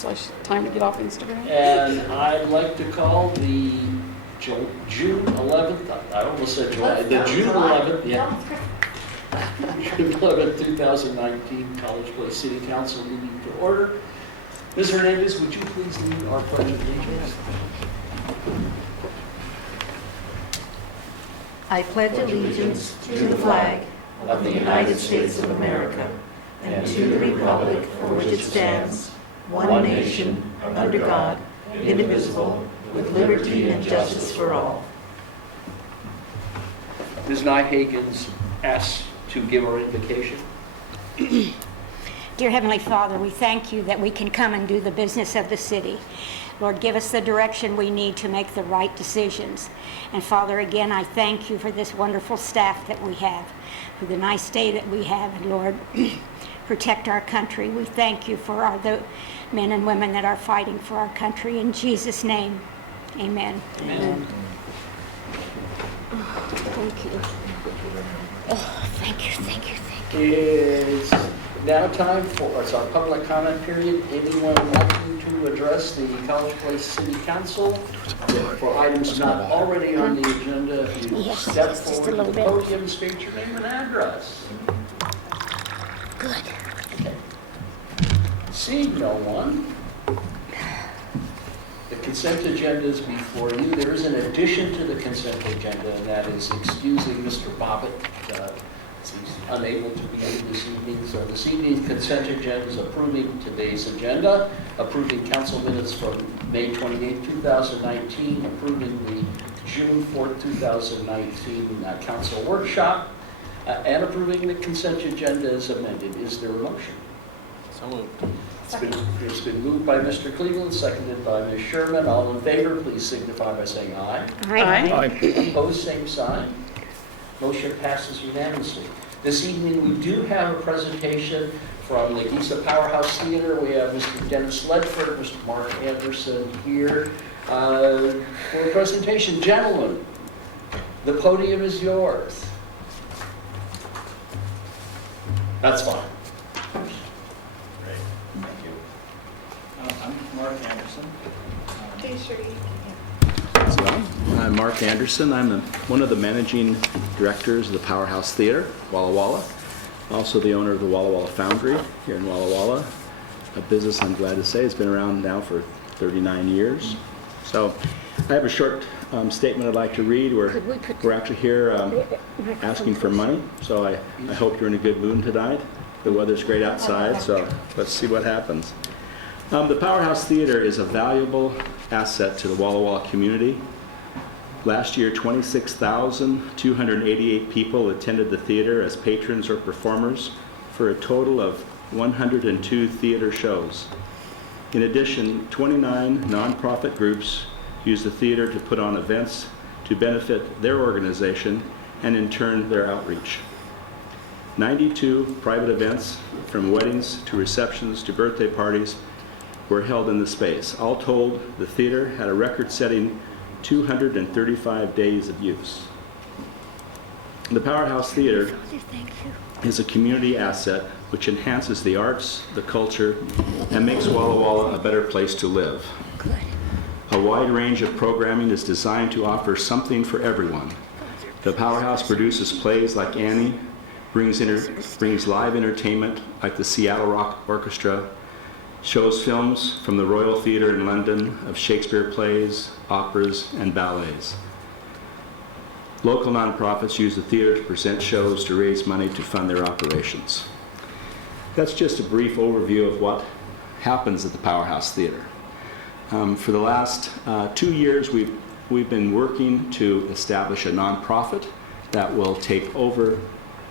So time to get off Instagram. And I'd like to call the June 11th, I almost said July, the June 11th, yeah. June 11th, 2019 College Place City Council meeting to order. Ms. Hernandez, would you please lead our pledge of allegiance? I pledge allegiance to the flag of the United States of America and to the republic for which it stands, one nation, under God, indivisible, with liberty and justice for all. Ms. Nyhagen's asked to give our invocation. Dear Heavenly Father, we thank you that we can come and do the business of the city. Lord, give us the direction we need to make the right decisions. And Father, again, I thank you for this wonderful staff that we have, for the nice day that we have. And Lord, protect our country. We thank you for the men and women that are fighting for our country. In Jesus' name, amen. Amen. Thank you. Oh, thank you, thank you, thank you. It's now time for our public comment period. Anyone wanting to address the College Place City Council for items not already on the agenda? If you Yes, step just a forward to little the bit. podium, state your name and address. Good. Okay. Seeing no one, the consent agenda is before you. There is an addition to the consent agenda, and that is excusing Mr. Bobbitt. He's unable to be here this evening. So this evening's consent agenda is approving today's agenda, approving council minutes from May 28, 2019, approving the June 4th, 2019 council workshop, and approving the consent agenda as amended. Is there a motion? So moved. It's been moved by Mr. Cleveland, seconded by Ms. Sherman. All in favor, please signify by saying aye. Aye. Opposed, same sign. Motion passes unanimously. This evening, we do have a presentation from the Giza Powerhouse Theater. We have Mr. Dennis Ledford, Mr. Mark Anderson here for a presentation. Gentlemen, the podium is yours. That's fine. Great, thank you. I'm Mark Anderson. I'm Mark Anderson. I'm one of the managing directors of the Powerhouse Theater, Walla Walla. Also the owner of the Walla Walla Foundry here in Walla Walla, a business I'm glad to say has been around now for 39 years. So I have a short statement I'd like to read. We're actually here asking for money, so I hope you're in a good mood tonight. The weather's great outside, so let's see what happens. The Powerhouse Theater is a valuable asset to the Walla Walla community. Last year, 26,288 people attended the theater as patrons or performers for a total of 102 theater shows. In addition, 29 nonprofit groups use the theater to put on events to benefit their organization and in turn their outreach. 92 private events, from weddings to receptions to birthday parties, were held in the space. All told, the theater had a record-setting 235 days of use. The Powerhouse Theater is a community asset which enhances the arts, the culture, and makes Walla Walla a better place to live. A wide range of programming is designed to offer something for everyone. The Powerhouse produces plays like Annie, brings live entertainment like the Seattle Rock Orchestra, shows films from the Royal Theatre in London of Shakespeare plays, operas, and ballets. Local nonprofits use the theater to present shows to raise money to fund their operations. That's just a brief overview of what happens at the Powerhouse Theater. For the last 2 years, we've been working to establish a nonprofit that will take over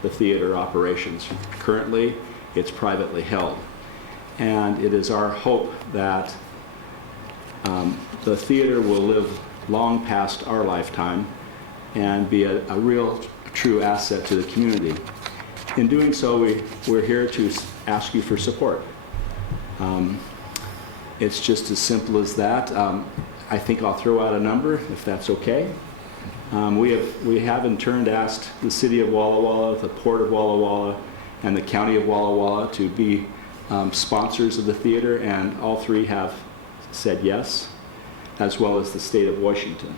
the theater operations. Currently, it's privately held. And it is our hope that the theater will live long past our lifetime and be a real, true asset to the community. In doing so, we're here to ask you for support. It's just as simple as that. I think I'll throw out a number, if that's okay. We have in turn asked the City of Walla Walla, the Port of Walla Walla, and the County of Walla Walla to be sponsors of the theater, and all three have said yes, as well as the state of Washington.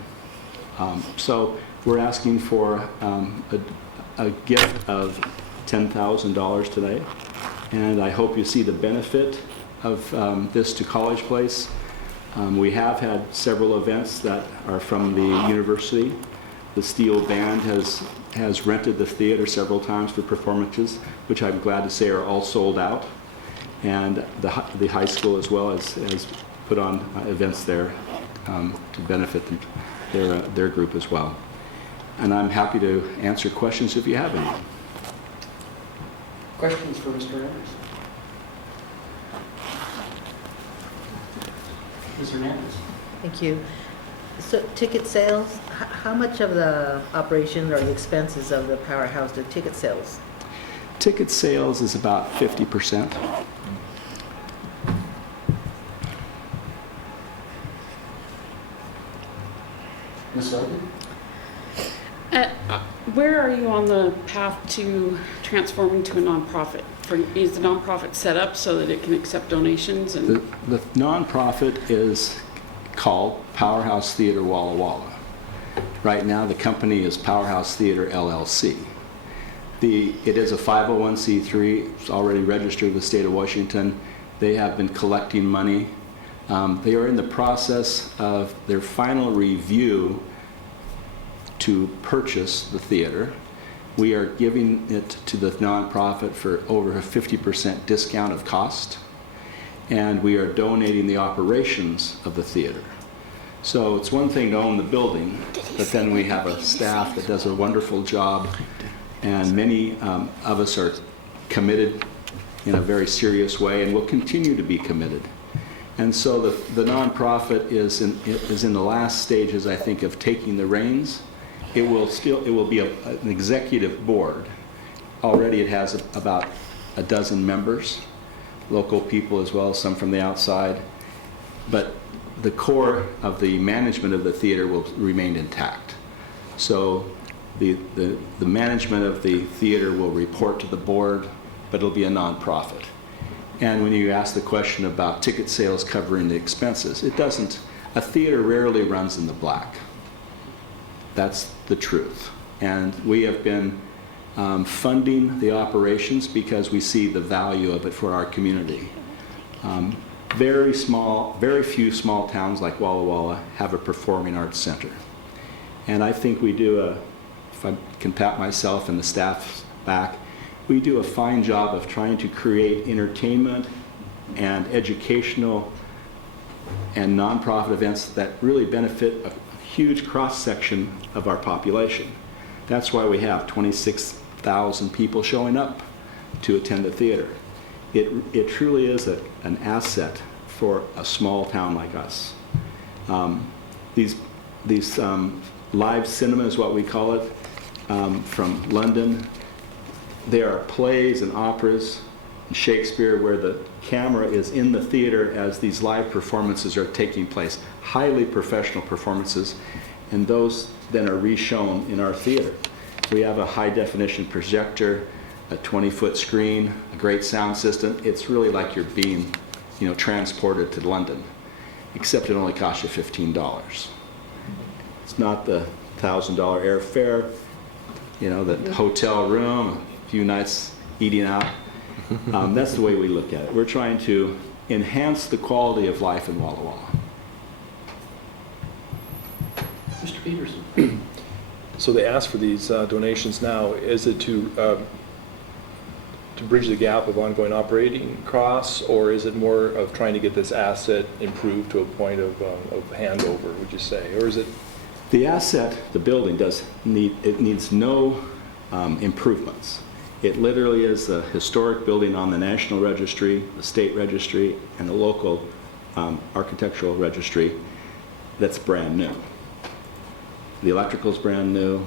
So we're asking for a gift of $10,000 today, and I hope you see the benefit of this to College Place. We have had several events that are from the university. The Steel Band has rented the theater several times for performances, which I'm glad to say are all sold out. And the high school as well has put on events there to benefit their group as well. And I'm happy to answer questions if you have any. Questions for Mr. Anderson? Ms. Hernandez? Thank you. So ticket sales, how much of the operation or the expenses of the Powerhouse do ticket sales? Ticket sales is about 50%. Ms. Sullivan? Where are you on the path to transforming to a nonprofit? Is the nonprofit set up so that it can accept donations? And The nonprofit is called Powerhouse Theater Walla Walla. Right now, the company is Powerhouse Theater LLC. It is a 501c3. It's already registered with the state of Washington. They have been collecting money. They are in the process of their final review to purchase the theater. We are giving it to the nonprofit for over a 50% discount of cost, and we are donating the operations of the theater. So it's one thing to own the building, but then we have a staff that does a wonderful job, and many of us are committed in a very serious way and will continue to be committed. And so the nonprofit is in the last stages, I think, of taking the reins. It will be an executive board. Already it has about a dozen members, local people as well as some from the outside. But the core of the management of the theater will remain intact. So the management of the theater will report to the board, but it'll be a nonprofit. And when you ask the question about ticket sales covering the expenses, it doesn't. A theater rarely runs in the black. That's the truth. And we have been funding the operations because we see the value of it for our community. Very few small towns like Walla Walla have a performing arts center. And I think we do if I can pat myself and the staff back, we do a fine job of trying to create entertainment and educational and nonprofit events that really benefit a huge cross-section of our population. That's why we have 26,000 people showing up to attend the theater. It truly is an asset for a small town like us. These live cinema is what we call it, from London. There are plays and operas and Shakespeare where the camera is in the theater as these live performances are taking place, highly professional performances, and those then are re-shown in our theater. We have a high-definition projector, a 20-foot screen, a great sound system. It's really like you're being, transported to London, except it only costs you $15. It's not the $1,000 airfare, the hotel room, a few nights eating out. That's the way we look at it. We're trying to enhance the quality of life in Walla Walla. Mr. Peterson? So they ask for these donations now. Is it to bridge the gap of ongoing operating costs, or is it more of trying to get this asset improved to a point of handover, would you say? Or is it? The asset, the building, needs no improvements. It literally is a historic building on the National Registry, the State Registry, and the local architectural registry that's brand new. The electrical's brand new.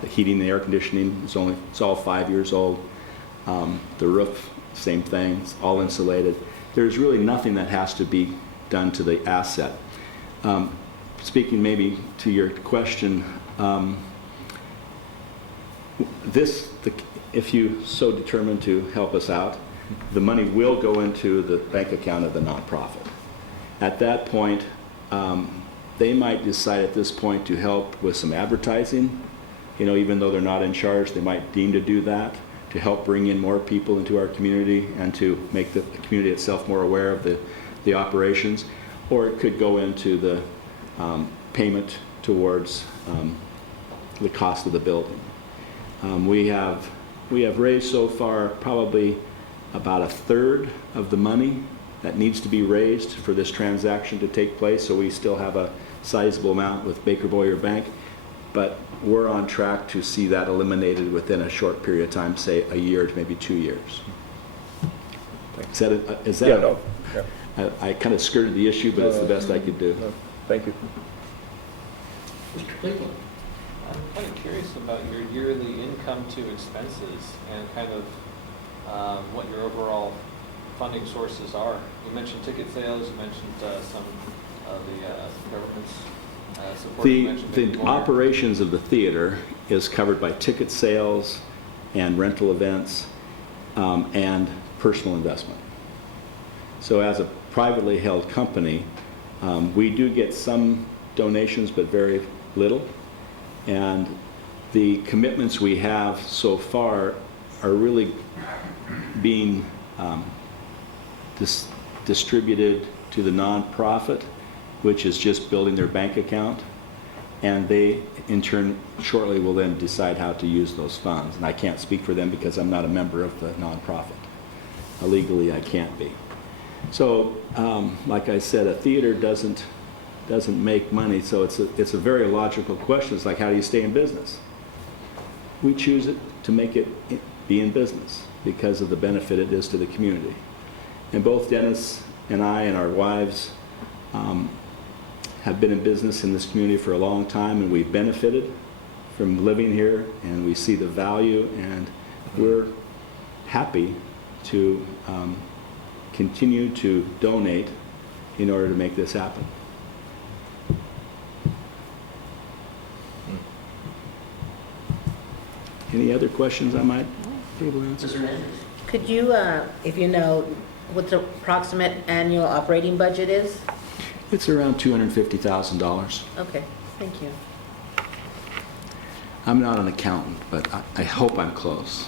The heating, the air conditioning, it's all 5 years old. The roof, same thing, it's all insulated. There's really nothing that has to be done to the asset. Speaking maybe to your question, if you so determined to help us out, the money will go into the bank account of the nonprofit. At that point, they might decide at this point to help with some advertising. You know, even though they're not in charge, they might deem to do that to help bring in more people into our community and to make the community itself more aware of the operations. Or it could go into the payment towards the cost of the building. We have raised so far probably about a third of the money that needs to be raised for this transaction to take place, so we still have a sizable amount with Baker Boyer Bank, but we're on track to see that eliminated within a short period of time, say a year to maybe 2 years. Is that Yeah, no. Yeah. I kind of skirted the issue, but it's the best I could do. No, thank you. Mr. Cleveland? I'm kind of curious about your yearly income to expenses and kind of what your overall funding sources are. You mentioned ticket sales, you mentioned some of the government's support. You mentioned The Baker Boyer. operations of the theater is covered by ticket sales and rental events and personal investment. So as a privately held company, we do get some donations, but very little. And the commitments we have so far are really being distributed to the nonprofit, which is just building their bank account. And they, in turn, shortly will then decide how to use those funds. And I can't speak for them because I'm not a member of the nonprofit. Legally, I can't be. So, like I said, a theater doesn't make money, so it's a very logical question. It's like, how do you stay in business? We choose it to make it be in business because of the benefit it is to the community. And both Dennis and I and our wives have been in business in this community for a long time, and we've benefited from living here, and we see the value, and we're happy to continue to donate in order to make this happen. Any other questions I might be able to answer? Mr. Hernandez? Could you, if you know, what the approximate annual operating budget is? It's around $250,000. Okay, thank you. I'm not an accountant, but I hope I'm close.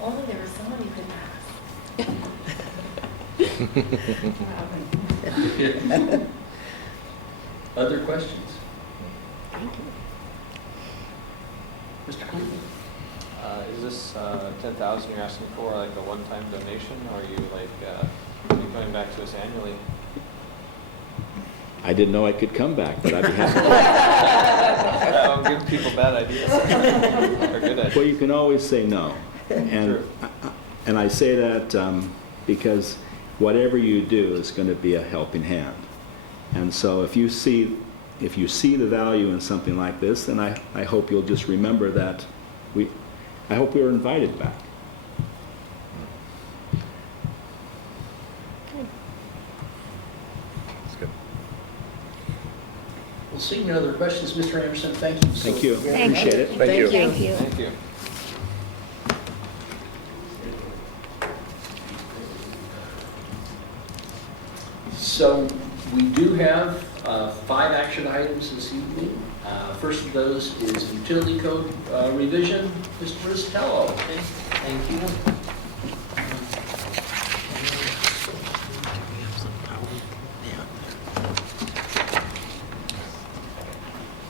Only there was someone you could ask. Other questions? Mr. Cleveland? Is this 10,000 you're asking for like a one-time donation, or are you like are you coming back to us annually? I didn't know I could come back, but I'd be happy. Don't give people bad ideas or good ideas. Well, you can always say no. And I say that because whatever you do is going to be a helping hand. And so if you see the value in something like this, then I hope you'll just remember that I hope we were invited back. That's good. Well, seeing no other questions, Mr. Anderson, thank you. Thank you. very Thank much. Appreciate it. Thank you. Thank you. Thank you. So we do have 5 action items this evening. First of those is utility code revision. Mr. Ristello. Thank you.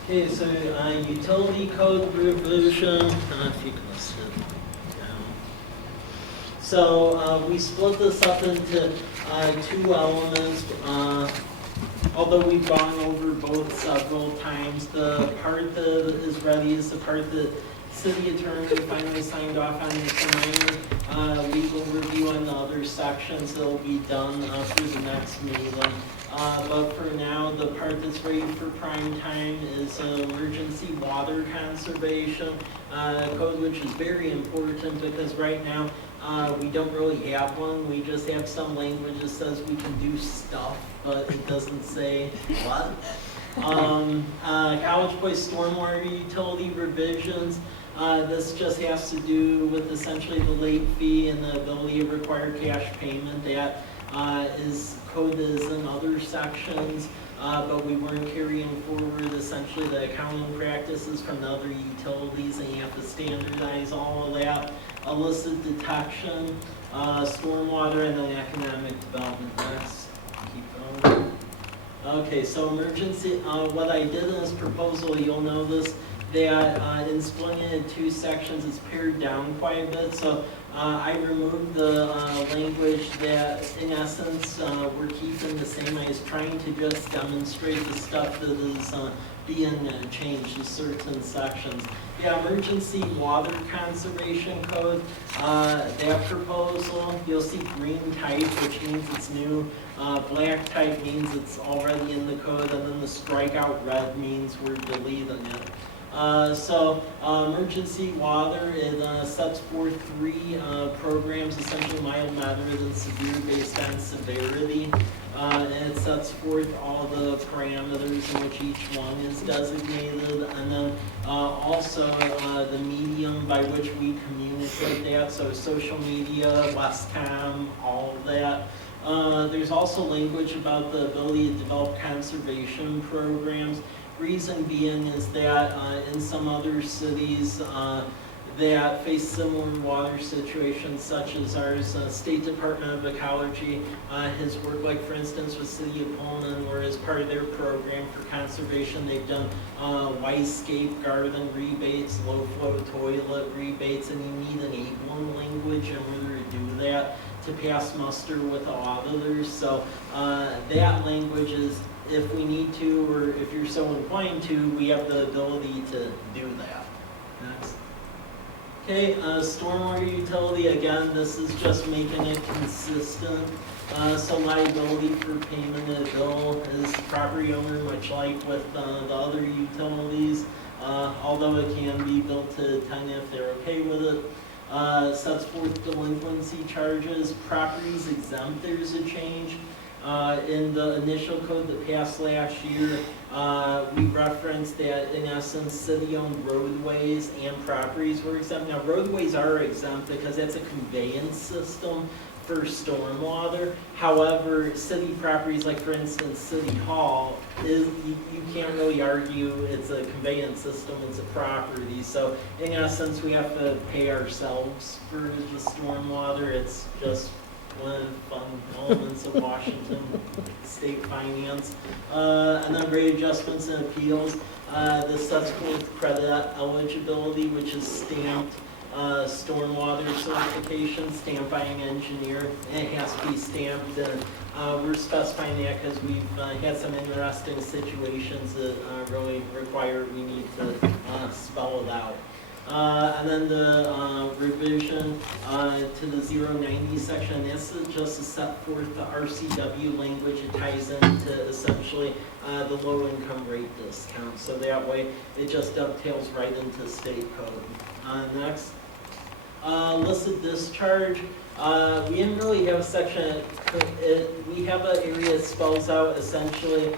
Okay, so utility code revision, if you can sit down. So we split this up into 2 elements. Although we've gone over both several times, the part that is ready is the part that city attorney finally signed off on tonight. Legal review on the other sections that will be done through the next meeting. But for now, the part that's ready for prime time is emergency water conservation code, which is very important because right now we don't really have one. We just have some language that says we can do stuff, but it doesn't say what. College Place stormwater utility revisions. This just has to do with essentially the late fee and the ability to require cash payment. That is code is in other sections, but we weren't carrying forward essentially the accounting practices from the other utilities, and you have to standardize all of that. Illicit detection, stormwater, and then economic development. Next, keep going. Okay, so emergency, what I did in this proposal, you'll notice that in splitting it into two sections, it's pared down quite a bit. So I removed the language that, in essence, we're keeping the same. I was trying to just demonstrate the stuff that is being changed in certain sections. Yeah, emergency water conservation code, that proposal, you'll see green type, which means it's new. Black type means it's already in the code, and then the strikeout red means we're deleting it. Emergency water, it sets forth three programs, essentially mild, moderate, and severe based on severity. And it sets forth all the parameters in which each one is designated, and then also the medium by which we communicate that, so social media, Westcom, all of that. There's also language about the ability to develop conservation programs. Reason being is that in some other cities that face similar water situations such as ours, State Department of Ecology has worked, like for instance with City of Pullman, where as part of their program for conservation they've done Yscape garden rebates, low flow toilet rebates, and you need an 8-1 language in order to do that to pass muster with the auditors. So that language is, if we need to, or if you're so inclined to, we have the ability to do that. Next. Okay, stormwater utility, again, this is just making it consistent. So liability for payment of bill is property owner, much like with the other utilities, although it can be billed to tenant if they're okay with it. Sets forth delinquency charges, properties exempt, there's a change. In the initial code that passed last year, we referenced that in essence city-owned roadways and properties were exempt. Now roadways are exempt because that's a conveyance system for stormwater. However, city properties, like for instance City Hall, you can't really argue it's a conveyance system, it's a property. So in essence we have to pay ourselves for the stormwater. It's just one of the fun elements of Washington state finance. And then rate adjustments and appeals. This sets forth credit eligibility, which is stamped stormwater certification, stamped by an engineer, and it has to be stamped. And we're specifying that because we've had some interesting situations that really require we need to spell it out. And then the revision to the 090 section, that's just to set forth the RCW language. It ties into essentially the low income rate discount. So that way it just dovetails right into state code. Next. Illicit discharge. We didn't really have a section, we have an area that spells out essentially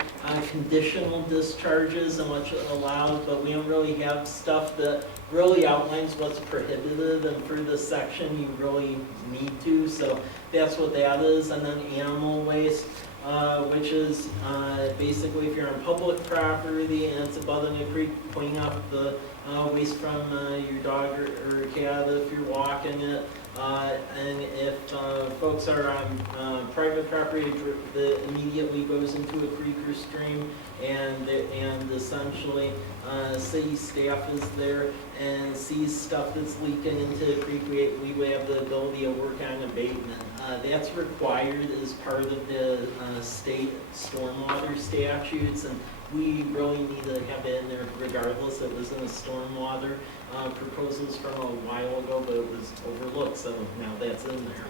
conditional discharges and what's allowed, but we don't really have stuff that really outlines what's prohibited, and for this section you really need to, so that's what that is. And then animal waste, which is basically if you're on public property and it's abutting a creek, clean up the waste from your dog or cat if you're walking it. And if folks are on private property that immediately goes into a creek or stream, and essentially city staff is there and sees stuff that's leaking into the creek, we have the ability to work on abatement. That's required as part of the state stormwater statutes, and we really need to have it in there regardless. It was in the stormwater proposals from a while ago, but it was overlooked, so now that's in there.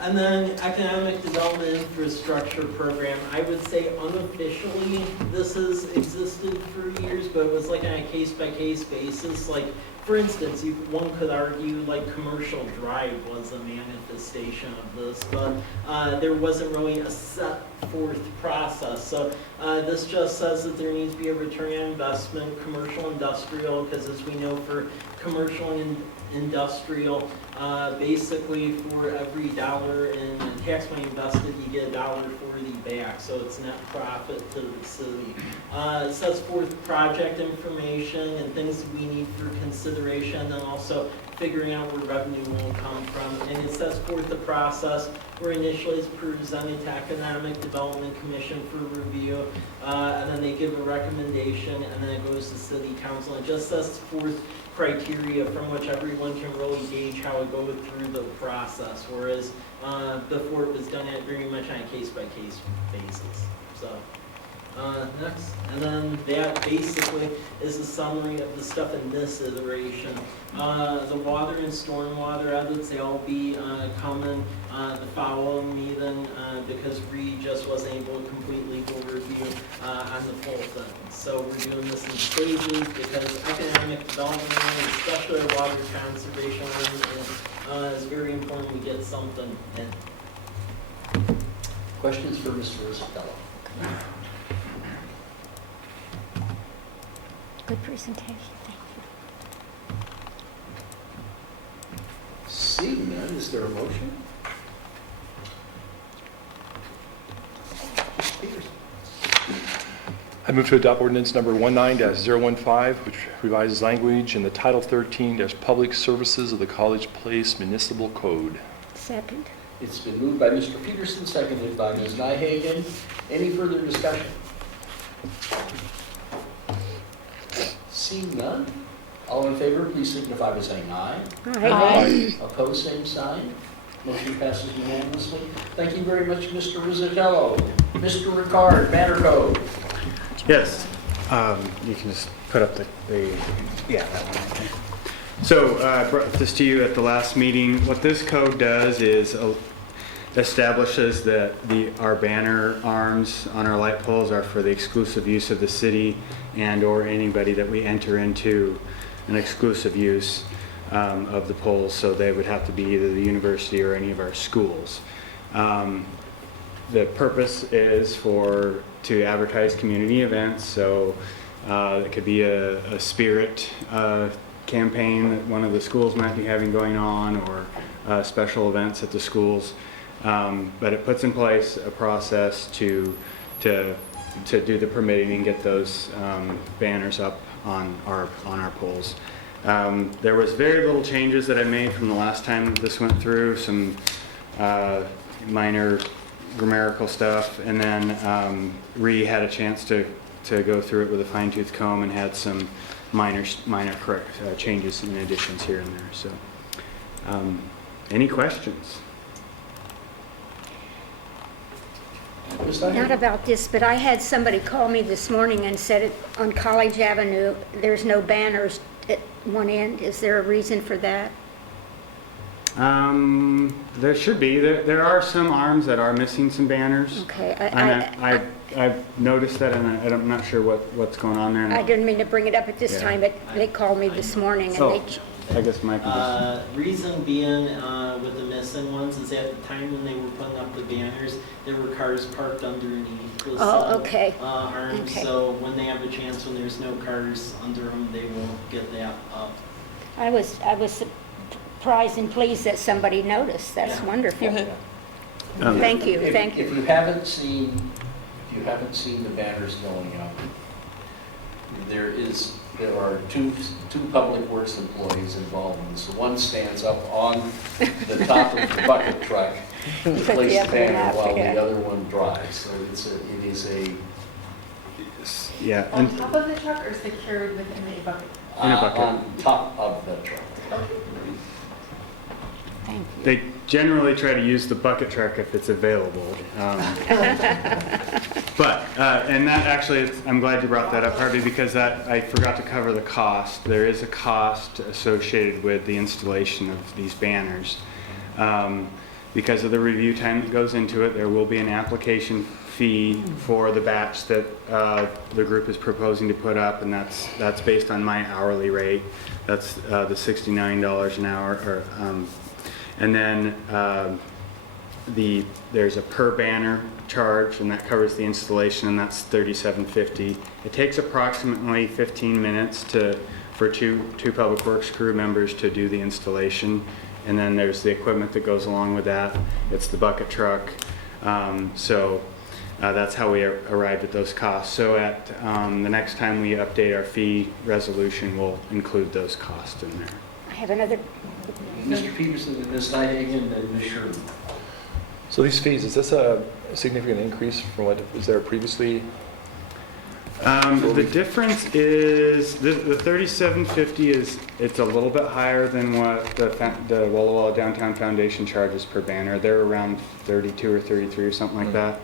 And then Economic Development Infrastructure Program, I would say unofficially, this has existed for years, but it was like on a case-by-case basis. Like, for instance, one could argue like Commercial Drive was a manifestation of this, but there wasn't really a set forth process. So this just says that there needs to be a return on investment, commercial industrial, because as we know for commercial and industrial, basically for every dollar in tax money invested, you get $1.40 back, so it's net profit to the city. It sets forth project information and things we need for consideration, and also figuring out where revenue will come from. And it sets forth the process where initially it's presented to Economic Development Commission for review, and then they give a recommendation, and then it goes to City Council. It just sets forth criteria from which everyone can really gauge how it goes through the process, whereas before it was done at very much on a case-by-case basis. So, next. And then that basically is a summary of the stuff in this iteration. The water and stormwater edits, they all be coming the following meeting because Reed just wasn't able to complete legal review on the full thing. So we're doing this in stages because economic development, especially water conservation, is very important we get something in. Questions for Mr. Rizzatello? Good presentation, thank you. Seeing none, is there a motion? Mr. Peterson. I move to adopt ordinance number 19-015, which revises language in the Title 13-Public Services of the College Place Municipal Code. Second. It's been moved by Mr. Peterson, seconded by Ms. Nyhagen. Any further discussion? Seeing none, all in favor, please signify by saying aye. Aye. Opposed, same sign. Motion passes unanimously. Thank you very much, Mr. Rizzatello. Mr. Ricard, Banner Code. Yes, you can just put up yeah, that one. I think. So I brought this to you at the last meeting. What this code does is establishes that our banner arms on our light poles are for the exclusive use of the city and or anybody that we enter into an exclusive use of the poles. So they would have to be either the university or any of our schools. The purpose is to advertise community events. So it could be a spirit campaign that one of the schools might be having going on, or special events at the schools. But it puts in place a process to do the permitting and get those banners up on our poles. There was very little changes that I made from the last time this went through, some minor grammatical stuff, and then Ree had a chance to go through it with a fine-tooth comb and had some minor correct changes and additions here and there. So, any questions? Not about this, but I had somebody call me this morning and said on College Avenue, there's no banners at one end. Is there a reason for that? There should be. There are some arms that are missing some banners. Okay. I've noticed that, and I'm not sure what's going on there. I didn't mean to bring it up at this Yeah. time, but they called me this morning and So, I guess Mike can just... Reason being with the missing ones is at the time when they were putting up the banners, there were cars parked underneath those okay. arms. Okay. So when they have a chance, when there's no cars under them, they will get that up. I was surprised and pleased that somebody noticed. That's Yeah. wonderful. Um, Thank you, If- thank you. If you haven't seen the banners going up, there are two public works employees involved in this. So one stands up on the top of the bucket truck to Put the place the other one banner up, while yeah. the other one drives. So it is a Yeah. On And, top of the truck or secured within a bucket? In a bucket. on top of the truck. Thank you. they generally try to use the bucket truck if it's available. But, and that actually, I'm glad you brought that up, partly because I forgot to cover the cost. There is a cost associated with the installation of these banners. because of the review time that goes into it, there will be an application fee for the batch that the group is proposing to put up, and that's based on my hourly rate. That's the $69 an hour, and then there's a per banner charge, and that covers the installation, and that's $37.50. It takes approximately 15 minutes for two Public Works crew members to do the installation, and then there's the equipment that goes along with that. It's the bucket truck. That's how we arrived at those costs. So at the next time we update our fee resolution, we'll include those costs in there. I have another, Mr. Peterson, Ms. Nightingale, and Ms. Sherman. So these fees, is this a significant increase from what was there previously? The difference is the $37.50 it's a little bit higher than what the Walla Walla Downtown Foundation charges per banner. They're around 32 or 33 or something like that.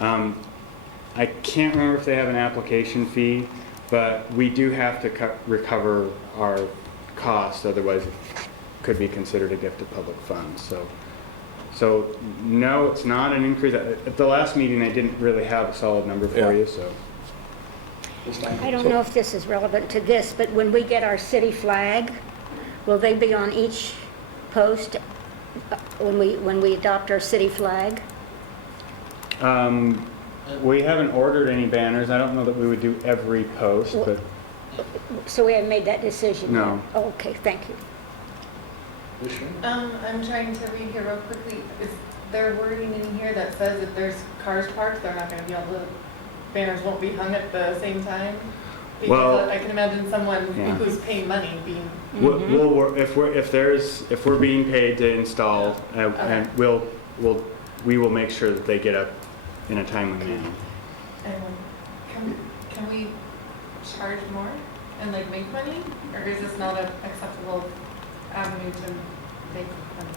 I can't remember if they have an application fee, but we do have to recover our costs, otherwise it could be considered a gift of public funds. So no, it's not an increase. At the last meeting, I didn't really have a solid number for you, so. I don't know if this is relevant to this, but when we get our city flag, will they be on each post when we adopt our city flag? We haven't ordered any banners. I don't know that we would do every post, but So we haven't made that decision yet? No. Oh, okay, thank you. Ms. Sherman? I'm trying to read here real quickly. Is there wording in here that says if there's cars parked, they're not gonna be able to, banners won't be hung at the same time? Well- Because I can imagine someone Yeah. who's paying money being, if we're being paid to install, and we will make sure that they get up in a timely manner. and can we charge more and like make money? Or is this not an acceptable avenue to make money?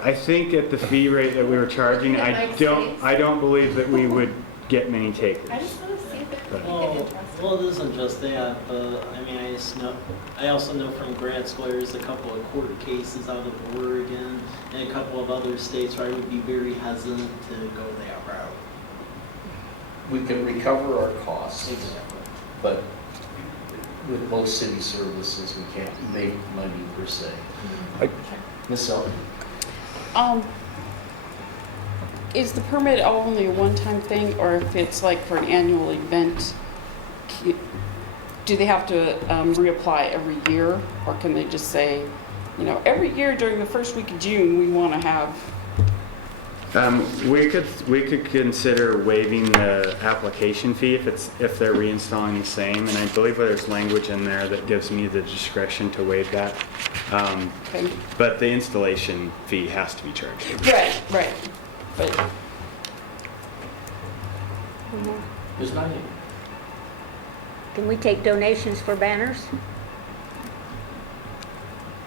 I think at the fee rate that we were charging, Looking at Mike's face. I don't believe that we would get many takers. I just want to see if it could Well, get interested. well, it isn't just that, but I mean, I also know from grad school, there's a couple of court cases out of Oregon and a couple of other states where I would be very hesitant to go that route. We can recover our costs, Exactly. but with most city services, we can't make money per se. Ms. Sullivan? Is the permit only a one-time thing, or if it's like for an annual event, do they have to reapply every year? Or can they just say, every year during the first week of June, we want to have, We could consider waiving the application fee if they're reinstalling the same, and I believe there's language in there that gives me the discretion to waive that. okay. But the installation fee has to be charged. Right. But Ms. Nightingale? Can we take donations for banners?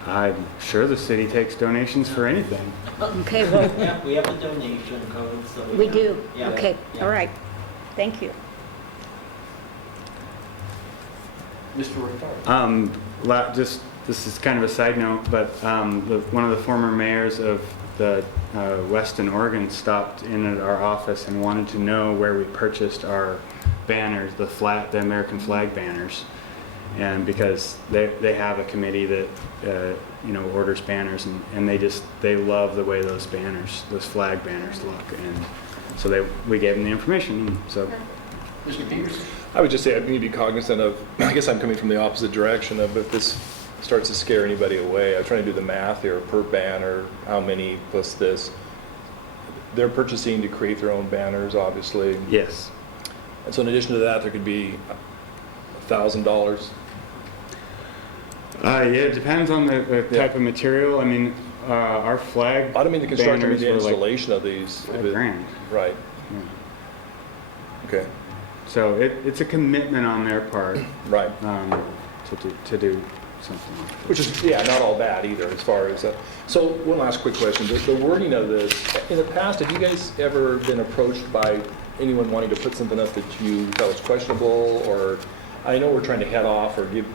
I'm sure the city takes donations for anything. Okay, well, Yeah, we have a donation code, so. we do. Yeah. Okay, Yeah. all right. Thank you. Mr. Ricardo? This is kind of a side note, but one of the former mayors of the Weston, Oregon stopped in at our office and wanted to know where we purchased our banners, the American flag banners. And because they have a committee that orders banners, and they love the way those flag banners look, and so we gave them the information. And so Mr. Peterson? I would just say I need to be cognizant of, I guess I'm coming from the opposite direction of if this starts to scare anybody away. I'm trying to do the math here per banner, how many plus this. They're purchasing to create their own banners, obviously. yes, And so in addition to that, there could be $1,000. yeah, it depends on the type of material. I mean, our flag I don't mean the construction, I mean banners the were like installation of these. $5,000. Right, Yeah. okay, So it's a commitment on their part right. to do something like that. Which is, yeah, not all bad either as far as that. So one last quick question. The wording of this, in the past, have you guys ever been approached by anyone wanting to put something up that you felt was questionable? Or I know we're trying to head off or give,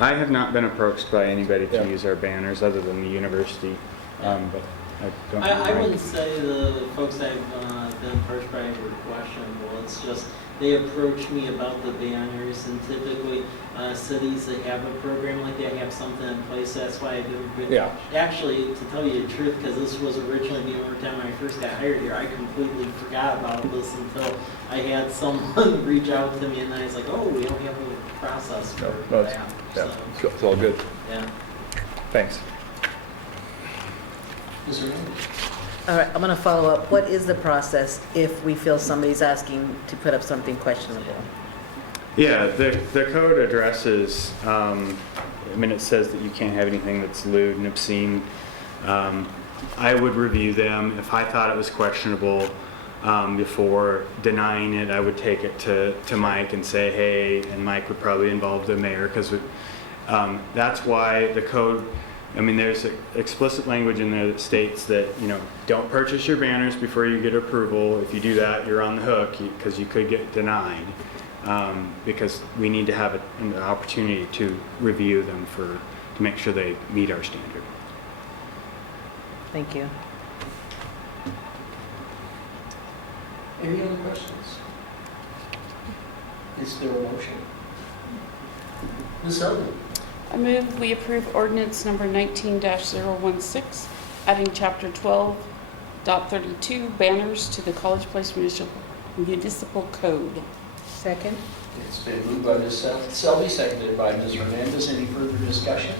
I have not been approached by anybody to Yeah. use our banners other than the university. But I don't. I wouldn't say the folks I've been approached by were questionable. It's just they approach me about the banners, and typically cities that have a program like that have something in place. That's why I've been. Yeah. Actually, to tell you the truth, because this was originally the only time I first got hired here, I completely forgot about this until I had someone reach out to me, and I was like, oh, we don't have a process for No, that. Yeah, So, it's all good. yeah. Thanks. Ms. Hernandez? All right, I'm going to follow up. What is the process if we feel somebody's asking to put up something questionable? Yeah, the code addresses, it says that you can't have anything that's lewd and obscene. I would review them. If I thought it was questionable before denying it, I would take it to Mike and say, hey, and Mike would probably involve the mayor, because that's why the code, there's explicit language in there that states that, don't purchase your banners before you get approval. If you do that, you're on the hook because you could get denied. Because we need to have an opportunity to review them to make sure they meet our standard. Thank you. Any other questions? Is there a motion? Ms. Selby? I move we approve ordinance number 19-016, adding chapter 12.32 banners to the College Place Municipal Code. Second? It's been moved by Ms. Selby, seconded by Ms. Hernandez. Any further discussion?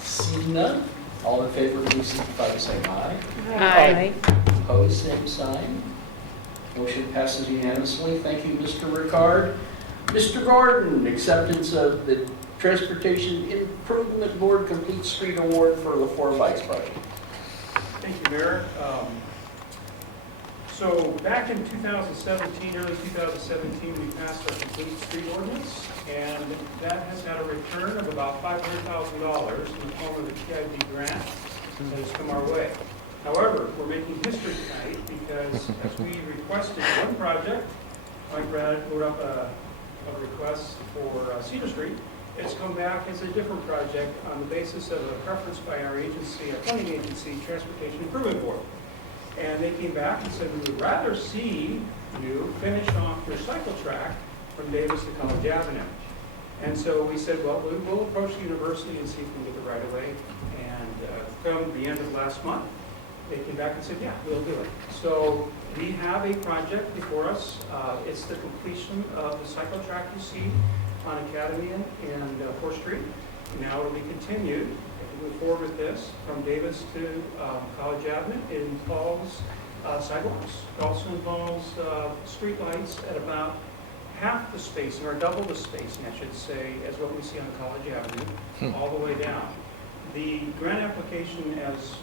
Seeing none, all in favor, please signify by saying aye. Aye. Opposed, same sign. Motion passes unanimously. Thank you, Mr. Ricard. Mr. Gordon, acceptance of the Transportation Improvement Board Complete Street Award for the 4 Bikes project. Thank you, Mayor. So back in 2017, early 2017, we passed our complete street ordinance, and that has had a return of about $500,000 in the form of a TIB grant that has come our way. However, we're making history tonight because as we requested one project, Mike Brad wrote up a request for Cedar Street. It's come back as a different project on the basis of a preference by our agency, our funding agency, Transportation Improvement Board. And they came back and said, we would rather see you finish off your cycle track from Davis to College Avenue. And so we said, well, we'll approach the university and see if we can get the right of way. And come the end of last month, they came back and said, yeah, we'll do it. So we have a project before us. It's the completion of the cycle track you see on Academy and 4th Street. Now it'll be continued. If we move forward with this from Davis to College Avenue, it involves sidewalks. It also involves street lights at about half the spacing, or double the spacing, I should say, as what we see on College Avenue, all the way down. The grant application, as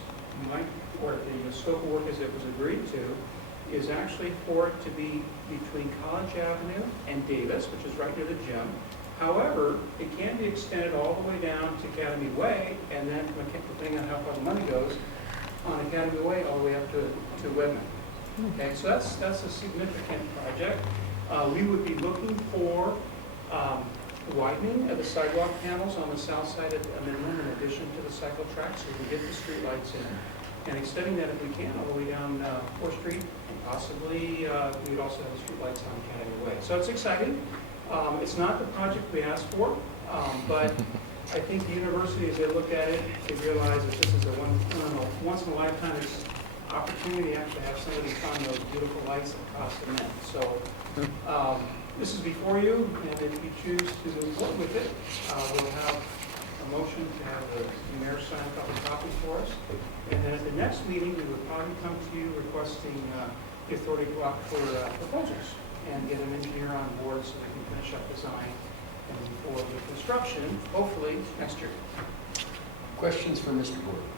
Mike, or the scope of work as it was agreed to, is actually for it to be between College Avenue and Davis, which is right near the gym. However, it can be extended all the way down to Academy Way, and then, depending on how far the money goes, on Academy Way all the way up to Whitman. Okay, so that's a significant project. We would be looking for widening of the sidewalk panels on the south side at a minimum, in addition to the cycle track, so we can get the street lights in, and extending that if we can all the way down 4th Street, and possibly we would also have the street lights on Academy Way. So it's exciting. It's not the project we asked for, but I think the university, as they look at it, they realize that this is a once in a lifetime opportunity to actually have somebody find those beautiful lights that cost a mint. So this is before you, and if you choose to move forward with it, we'll have a motion to have the mayor sign a couple copies for us. And then at the next meeting, we would probably come to you requesting the authority to go out for proposals and get an engineer on board so they can finish up design and move forward with construction, hopefully next year. Questions for Mr. Gordon?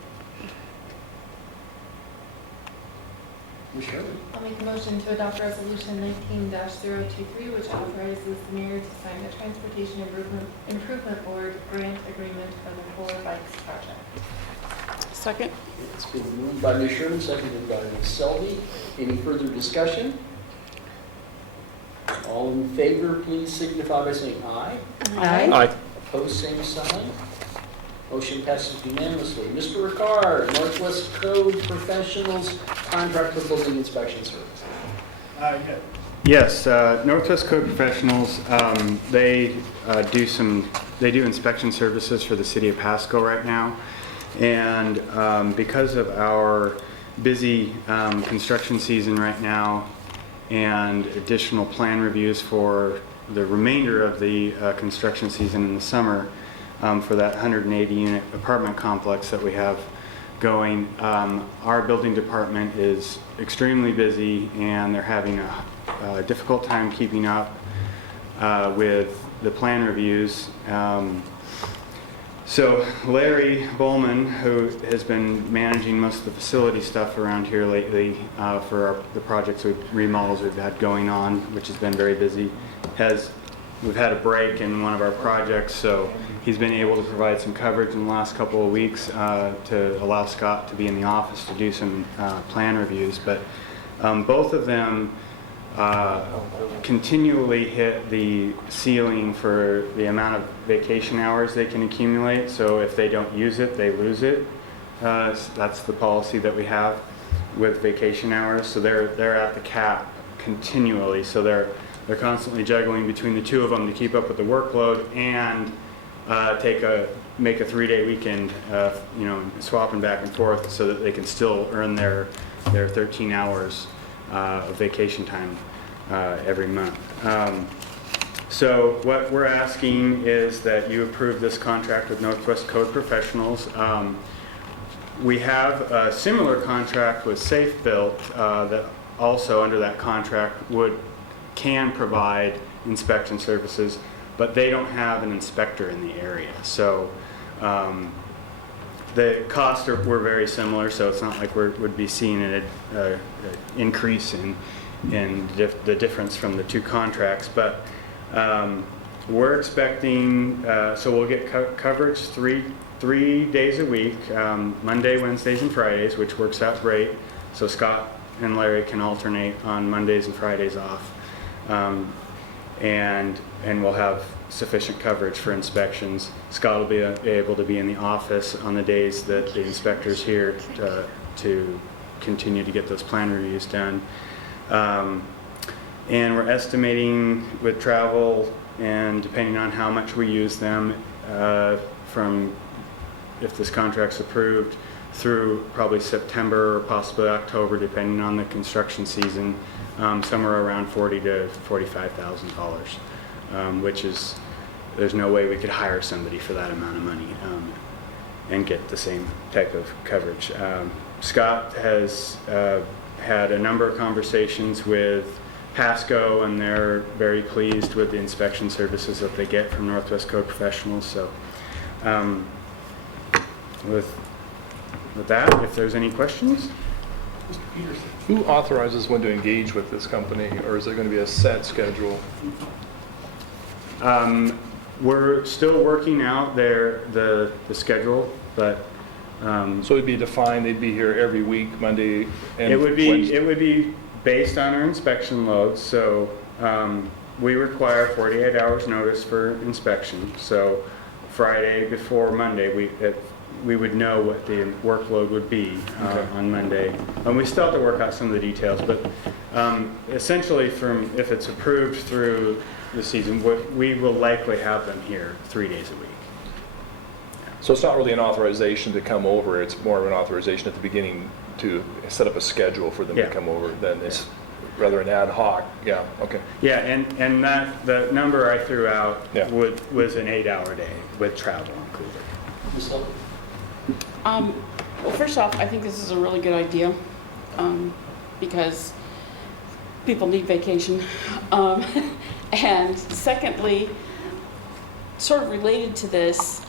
Ms. Shirley? I'll make a motion to adopt resolution 19-023, which authorizes the mayor to sign the Transportation Improvement Board grant agreement for the 4 Bikes project. Second. It's been moved by Ms. Sherman, seconded by Ms. Selby. Any further discussion? All in favor, please signify by saying aye. Aye. Aye. Opposed, same sign. Motion passes unanimously. Mr. Ricard, Northwest Code Professionals Contract for Building Inspection Services. Yes, Northwest Code Professionals, they do inspection services for the city of Pasco right now. And because of our busy construction season right now and additional plan reviews for the remainder of the construction season in the summer, for that 180 unit apartment complex that we have going, our building department is extremely busy and they're having a difficult time keeping up with the plan reviews. So Larry Bowman, who has been managing most of the facility stuff around here lately for the projects, remodels we've had going on, which has been very busy, we've had a break in one of our projects, so he's been able to provide some coverage in the last couple of weeks to allow Scott to be in the office to do some plan reviews. But both of them continually hit the ceiling for the amount of vacation hours they can accumulate. So if they don't use it, they lose it. That's the policy that we have with vacation hours. So they're at the cap continually. So they're constantly juggling between the two of them to keep up with the workload and make a 3-day weekend, swapping back and forth so that they can still earn their 13 hours of vacation time every month. So what we're asking is that you approve this contract with Northwest Code Professionals. We have a similar contract with Safe Built that also under that contract can provide inspection services, but they don't have an inspector in the area. So the costs were very similar, so it's not like we would be seeing an increase in the difference from the two contracts. But we're expecting, so we'll get coverage three days a week, Monday, Wednesdays, and Fridays, which works out great. So Scott and Larry can alternate on Mondays and Fridays off. And we'll have sufficient coverage for inspections. Scott will be able to be in the office on the days that the inspector's here to continue to get those plan reviews done. And we're estimating with travel and depending on how much we use them from, if this contract's approved, through probably September or possibly October, depending on the construction season, somewhere around $40,000 to $45,000, which is, there's no way we could hire somebody for that amount of money and get the same type of coverage. Scott has had a number of conversations with Pasco, and they're very pleased with the inspection services that they get from Northwest Code Professionals. So with that, if there's any questions? Mr. Peterson. Who authorizes when to engage with this company, or is it going to be a set schedule? We're still working out the schedule, but So it'd be defined, they'd be here every week, Monday and it would Wednesday? be based on our inspection loads. So we require 48 hours notice for inspection. So Friday before Monday, we would know what the workload would be on Monday. And we still have to work out some of the details, but essentially if it's approved through the season, we will likely have them here 3 days a week. So it's not really an authorization to come over, it's more of an authorization at the beginning to set up a schedule for them to come over, then it's rather an ad hoc. Yeah, okay. Yeah, and the number I threw out Yeah. was an 8-hour day with travel included. Ms. Hull? Well, first off, I think this is a really good idea because people need vacation. And secondly, sort of related to this,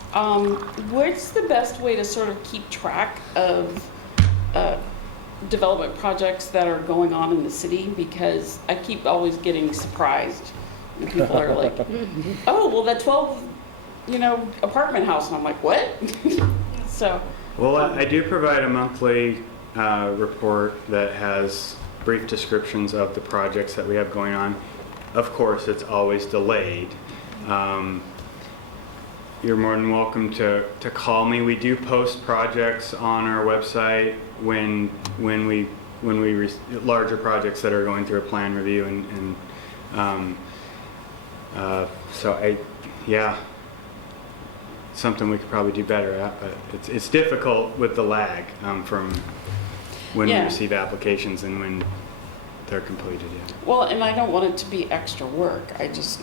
what's the best way to sort of keep track of development projects that are going on in the city? Because I keep always getting surprised when people are like, oh, well, that 12, apartment house. And I'm like, what? So. Well, I do provide a monthly report that has brief descriptions of the projects that we have going on. Of course, it's always delayed. you're more than welcome to call me. We do post projects on our website when we larger projects that are going through a plan review so something we could probably do better at, but it's difficult with the lag from when we Yeah. receive applications and when they're completed. Yeah. Well, and I don't want it to be extra work. I just,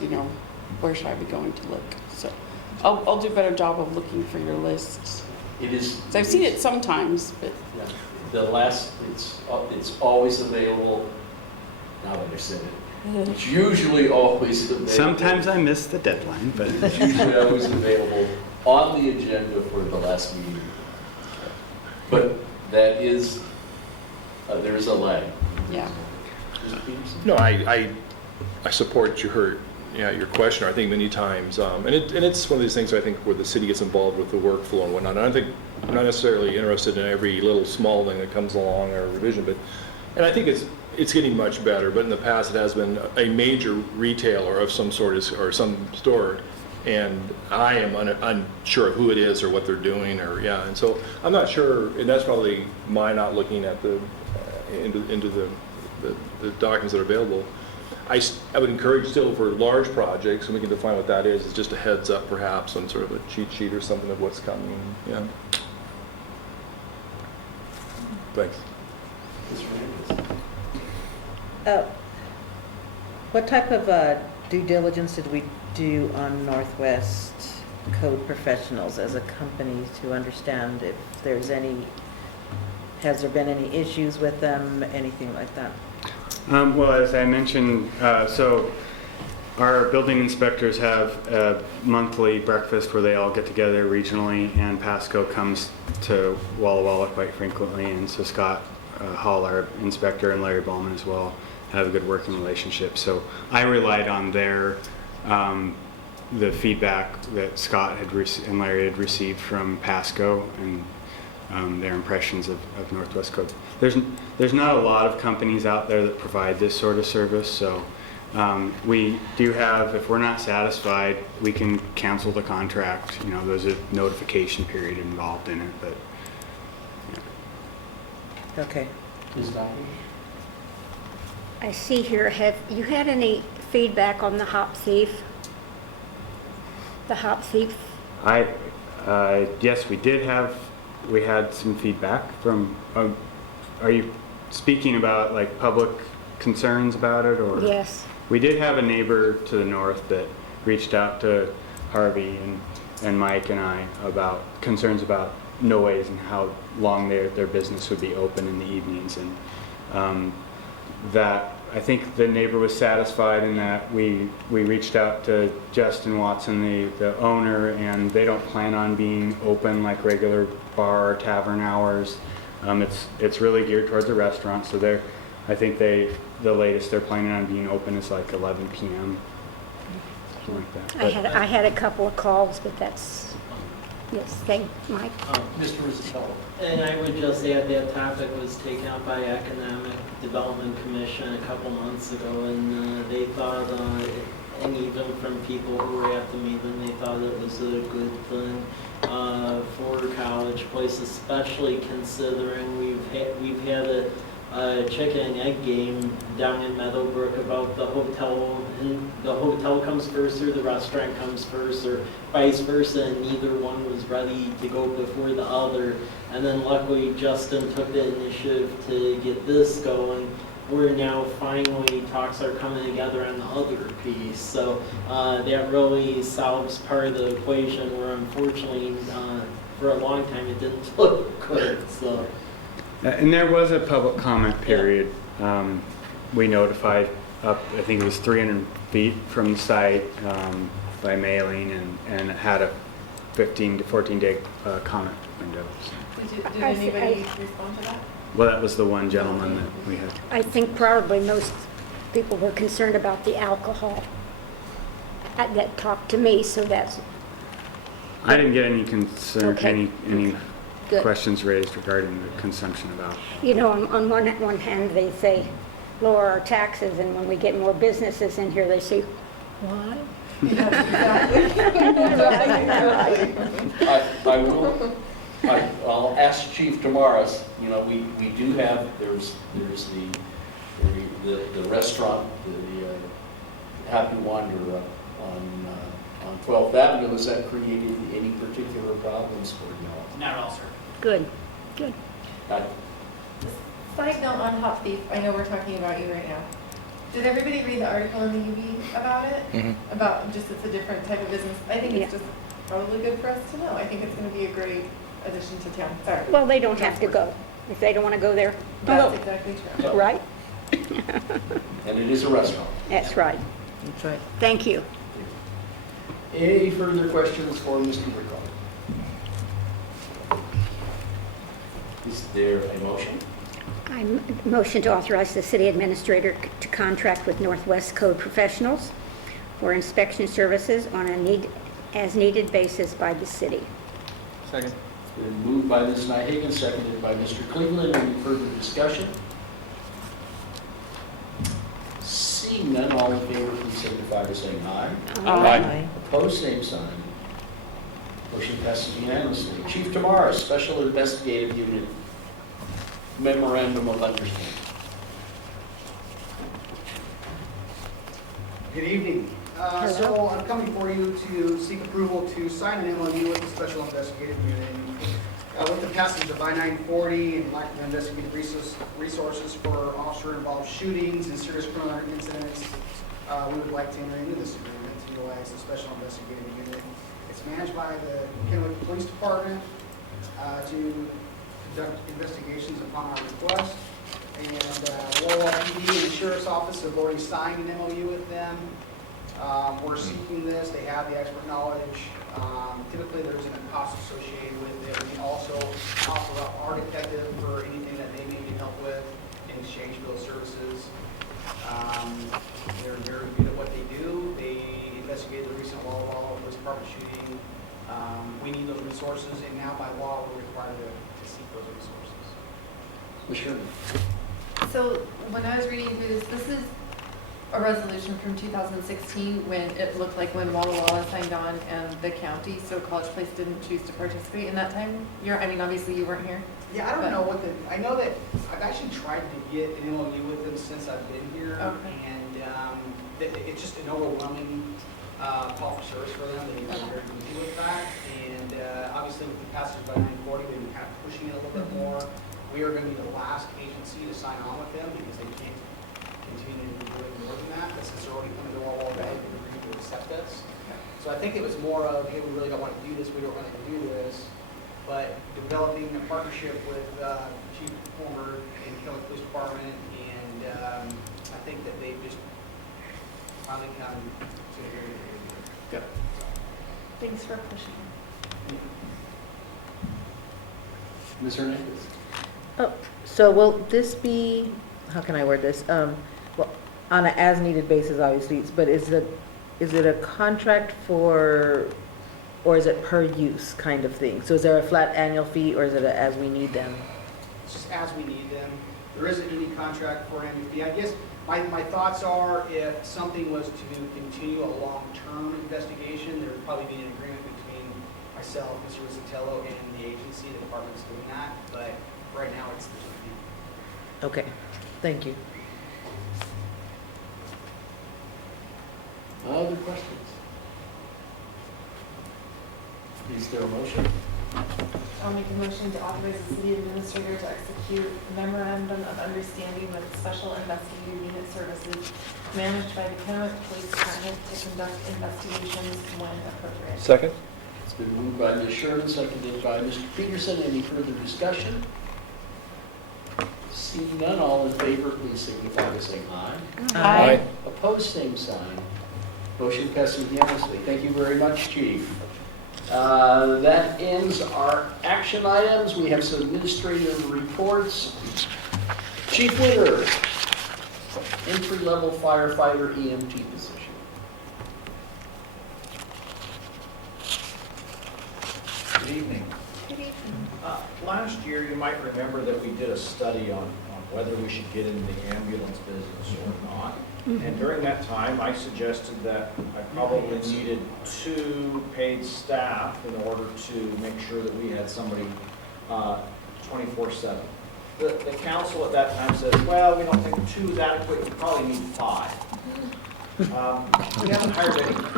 where should I be going to look? So I'll do a better job of looking for your lists. It is. So I've seen it sometimes, but Yeah. It's always available, now that I said it, it's usually always available. Sometimes I miss the deadline, but It's usually always available on the agenda for the last meeting. But that is, there's a lag. yeah. Mr. Peterson? No, I support your question. I think many times, and it's one of these things I think where the city gets involved with the workflow and whatnot. And I think I'm not necessarily interested in every little small thing that comes along or revision, and I think it's getting much better. But in the past, it has been a major retailer of some sort or some store, and I am unsure of who it is or what they're doing, and so I'm not sure, and that's probably my not looking at the into the documents that are available. I would encourage still for large projects, and we can define what that is. It's just a heads up, perhaps, some sort of a cheat sheet or something of what's coming. Yeah. Thanks. Ms. Fernandez? What type of due diligence did we do on Northwest Code Professionals as a company to understand if there's has there been any issues with them, anything like that? well, as I mentioned, so our building inspectors have a monthly breakfast where they all get together regionally, and Pasco comes to Walla Walla quite frequently, and so Scott Hall, our inspector, and Larry Ballman as well have a good working relationship. So I relied on their the feedback that Scott and Larry had received from Pasco and their impressions of Northwest Code. There's not a lot of companies out there that provide this sort of service, so we do have, if we're not satisfied, we can cancel the contract. There's a notification period involved in it, but Okay. Ms. Donovan? I see here, have you had any feedback on the hop thief? The hop thief? yes, we had some feedback from, are you speaking about like public concerns about it, or? Yes. We did have a neighbor to the north that reached out to Harvey and Mike and I about concerns about noise and how long their business would be open in the evenings, and that I think the neighbor was satisfied in that we reached out to Justin Watson, the owner, and they don't plan on being open like regular bar or tavern hours. It's really geared towards a restaurant, so I think the latest they're planning on being open is like 11 p.m. something like that. I had a couple of calls, but that's, yes, Mike. Mr. Rizzatello? And I would just add that topic was taken up by Economic Development Commission a couple months ago, and they thought, and even from people who were at the meeting, they thought it was a good thing for College Place, especially considering we've had a chicken and egg game down in Meadowbrook about the hotel, and the hotel comes first or the restaurant comes first, or vice versa, and neither one was ready to go before the other. And then luckily Justin took the initiative to get this going, where now finally talks are coming together on the other piece. So that really solves part of the equation where unfortunately for a long time it didn't look good. So. And there was a public comment period. We notified up, I think it was 300 feet from the site by mailing, and it had a 15 to 14 day comment window. So. Did anybody respond to that? Well, that was the one gentleman that we had. I think probably most people were concerned about the alcohol that talked to me, so that's. I didn't get any concern, Okay. any Good. questions raised regarding the consumption of alcohol. On one hand, they say lower our taxes, and when we get more businesses in here, they say, why? I'll ask Chief tomorrow, you know, we do have, there's the restaurant, the Happy Wander on 12th Avenue. Has that created any particular problems for you all? Not all, sir. Good, good. Side note on Hop Thief, I know we're talking about you right now. Did everybody read the article in the UV about it? About just it's a different type of business? I think it's just probably good for us to know. I think it's going to be a great addition to town. Sorry. Well, they don't have to go. If they don't want to go there, That's exactly true. right? And it is a restaurant. That's right. That's right. Thank you. Any further questions for Mr. Rickard? Is there a motion? I motion to authorize the city administrator to contract with Northwest Code Professionals for inspection services on a as-needed basis by the city. Second. It's been moved by Ms. Nyhagan, seconded by Mr. Cleveland. Any further discussion? Seeing none, all in favor, please signify by saying aye. Aye. Opposed, same sign. Motion passes unanimously. Chief Tamara, Special Investigative Unit, Memorandum of Understanding. Good evening. So I'm coming for you to seek approval to sign an MOU with the Special Investigative Unit. With the passage of I-940 and lack of investigative resources for officer-involved shootings and serious criminal incidents, we would like to enter into this agreement to utilize the Special Investigative Unit. It's managed by the Kennewick Police Department to conduct investigations upon our request. And Lowell PD and the Sheriff's Office have already signed an MOU with them. We're seeking this. They have the expert knowledge. Typically, there isn't a cost associated with it. We can also offer up our detective for anything that they may need help with in exchange for those services. They're very good at what they do. They investigated the recent Walla Walla Police Department shooting. We need those resources, and now by law, we're required to seek those resources. Ms. Sherman. So when I was reading through this is a resolution from 2016 when it looked like when Walla Walla signed on and the county, so College Place didn't choose to participate in that time. I mean, obviously you weren't here. Yeah, I don't know what I know that I've actually tried to get an MOU with them since I've been here. Okay. And it's just an overwhelming call for service for them. They've been very busy with that. And obviously with the passage by 940, they've been kind of pushing it a little bit more. We are going to be the last agency to sign on with them because they can't continue to be doing more than that. But since they're already coming to our wall, they've agreed to accept us. So I think it was more of, hey, we really don't want to do this. We don't want to do this. But developing a partnership with Chief Former and Kelly Police Department, and I think that they've just finally come to a very good. Thanks for pushing. Ms. Hernandez. Oh, so will this be, how can I word this? Well, on an as-needed basis, obviously, but is it a contract for, or is it per use kind of thing? So is there a flat annual fee, or is it a as we need them? It's just as we need them. There isn't any contract for annual fee. I guess my thoughts are if something was to continue a long-term investigation, there would probably be an agreement between myself, Mr. Rizzatello, and the agency, the department's doing that. But right now, it's the fee. Okay, thank you. Other questions? Is there a motion? I'll make a motion to authorize the city administrator to execute memorandum of understanding with Special Investigative Unit Services managed by the Kennewick Police Department to conduct investigations when appropriate. Second? It's been moved by Ms. Sherman, seconded by Mr. Peterson. Any further discussion? Seeing none, all in favor, please signify by saying aye. Aye. Opposed, same sign. Motion passes unanimously. Thank you very much, Chief. That ends our action items. We have some administrative reports. Chief Witter, entry-level firefighter EMT position. Good evening. Last year, you might remember that we did a study on whether we should get into the ambulance business or not. And during that time, I suggested that I probably needed 2 paid staff in order to make sure that we had somebody 24/7. The council at that time says, well, we don't think 2 is adequate, we probably need 5. We haven't hired anyone,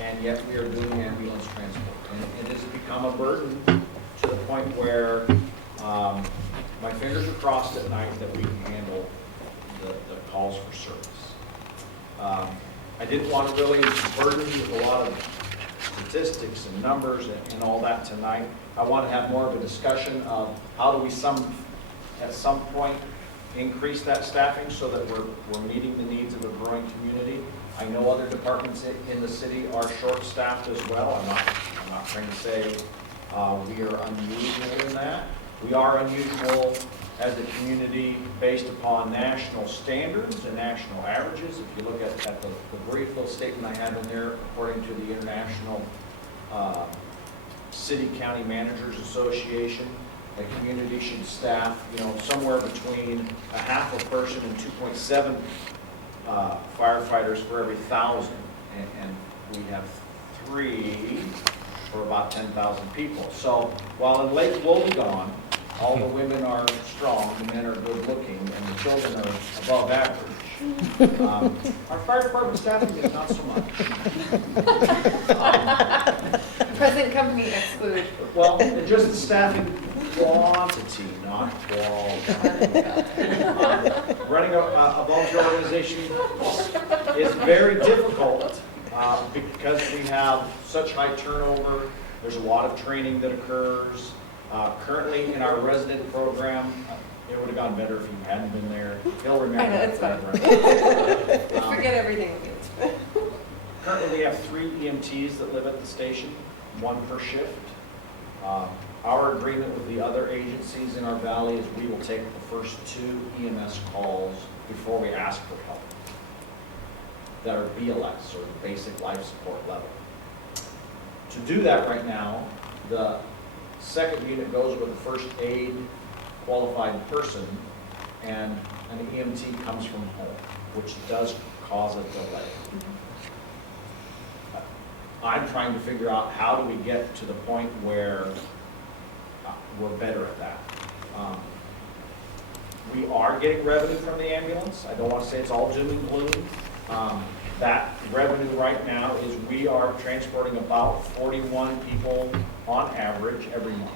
and yet we are doing ambulance transport. And it has become a burden to the point where my fingers are crossed at night that we can handle the calls for service. I didn't want to really burden you with a lot of statistics and numbers and all that tonight. I want to have more of a discussion of how do we at some point increase that staffing so that we're meeting the needs of a growing community. I know other departments in the city are short-staffed as well. I'm not trying to say we are unusual in that. We are unusual as a community based upon national standards and national averages. If you look at the brief little statement I have in there, according to the International City County Managers Association, the community should staff, somewhere between a half a person and 2.7 firefighters for every 1,000, and we have 3 for about 10,000 people. So while in Lake Wobegon, all the women are strong, the men are good looking, and the children are above average, our fire department staffing is not so much. Present company excluded. Well, just the staffing quantity, not quality. Running a volunteer organization is very difficult because we have such high turnover. There's a lot of training that occurs. Currently in our resident program, it would have gone better if you hadn't been there. He'll remember. I know, it's fine. Forget everything. Currently, we have 3 EMTs that live at the station, 1 per shift. Our agreement with the other agencies in our valley is we will take the first 2 EMS calls before we ask for help that are BLS, or basic life support level. To do that right now, the second unit goes with a first aid qualified person, and an EMT comes from home, which does cause a delay. I'm trying to figure out how do we get to the point where we're better at that. We are getting revenue from the ambulance. I don't want to say it's all doom and gloom. That revenue right now is we are transporting about 41 people on average every month.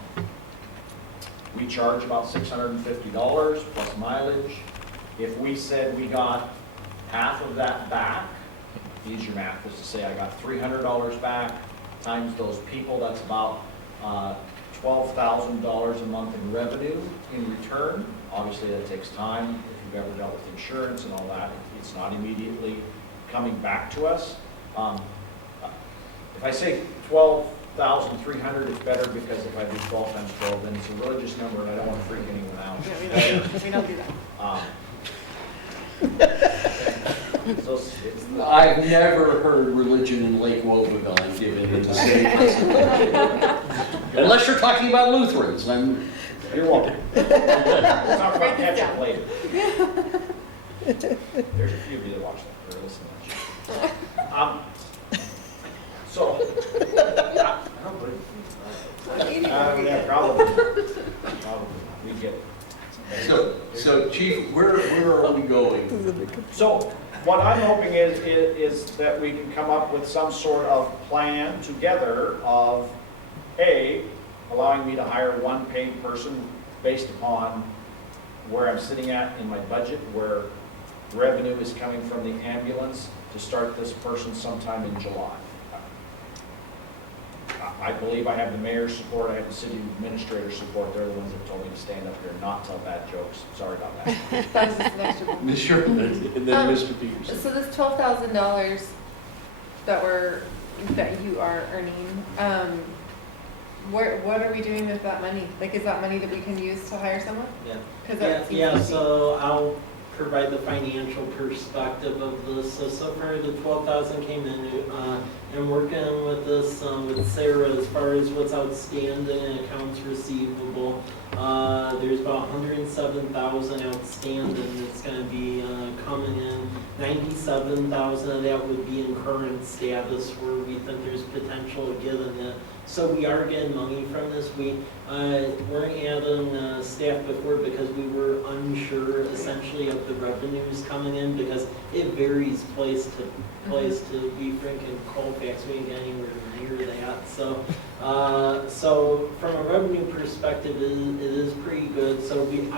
We charge about $650 plus mileage. If we said we got half of that back, easier math is to say I got $300 back times those people, that's about $12,000 a month in revenue in return. Obviously that takes time. If you've ever dealt with insurance and all that, it's not immediately coming back to us. If I say 12,300, it's better because if I do 12 times 12, then it's a religious number and I don't want to freak anyone out. We don't do that. So I've never heard religion in Lake Wobegon given in the city. Unless you're talking about Lutherans, you're welcome. We'll talk about ketchup later. There's a few of you that watch that or listen to that. So, I don't believe. Yeah, probably. We get it. So Chief, where are we going? So, what I'm hoping is that we can come up with some sort of plan together of, allowing me to hire 1 paid person based upon where I'm sitting at in my budget, where revenue is coming from the ambulance, to start this person sometime in July. I believe I have the mayor's support, I have the city administrator's support. They're the ones that told me to stand up here and not tell bad jokes. Sorry about that. That's just an extra one. Sure, and then Mr. Peterson. So this $12,000 that you are earning, what are we doing with that money? Like, is that money that we can use to hire someone? Yeah, so I'll provide the financial perspective of this. So far the 12,000 came in, and working with this with Sarah as far as what's outstanding in accounts receivable. There's about 107,000 outstanding that's gonna be coming in. 97,000 of that would be in current status where we think there's potential of getting it. So we are getting money from this. We weren't adding staff before because we were unsure essentially of the revenues coming in because it varies place to place. To be frank, in Colfax, we ain't got anywhere near that. So from a revenue perspective, it is pretty good. So we,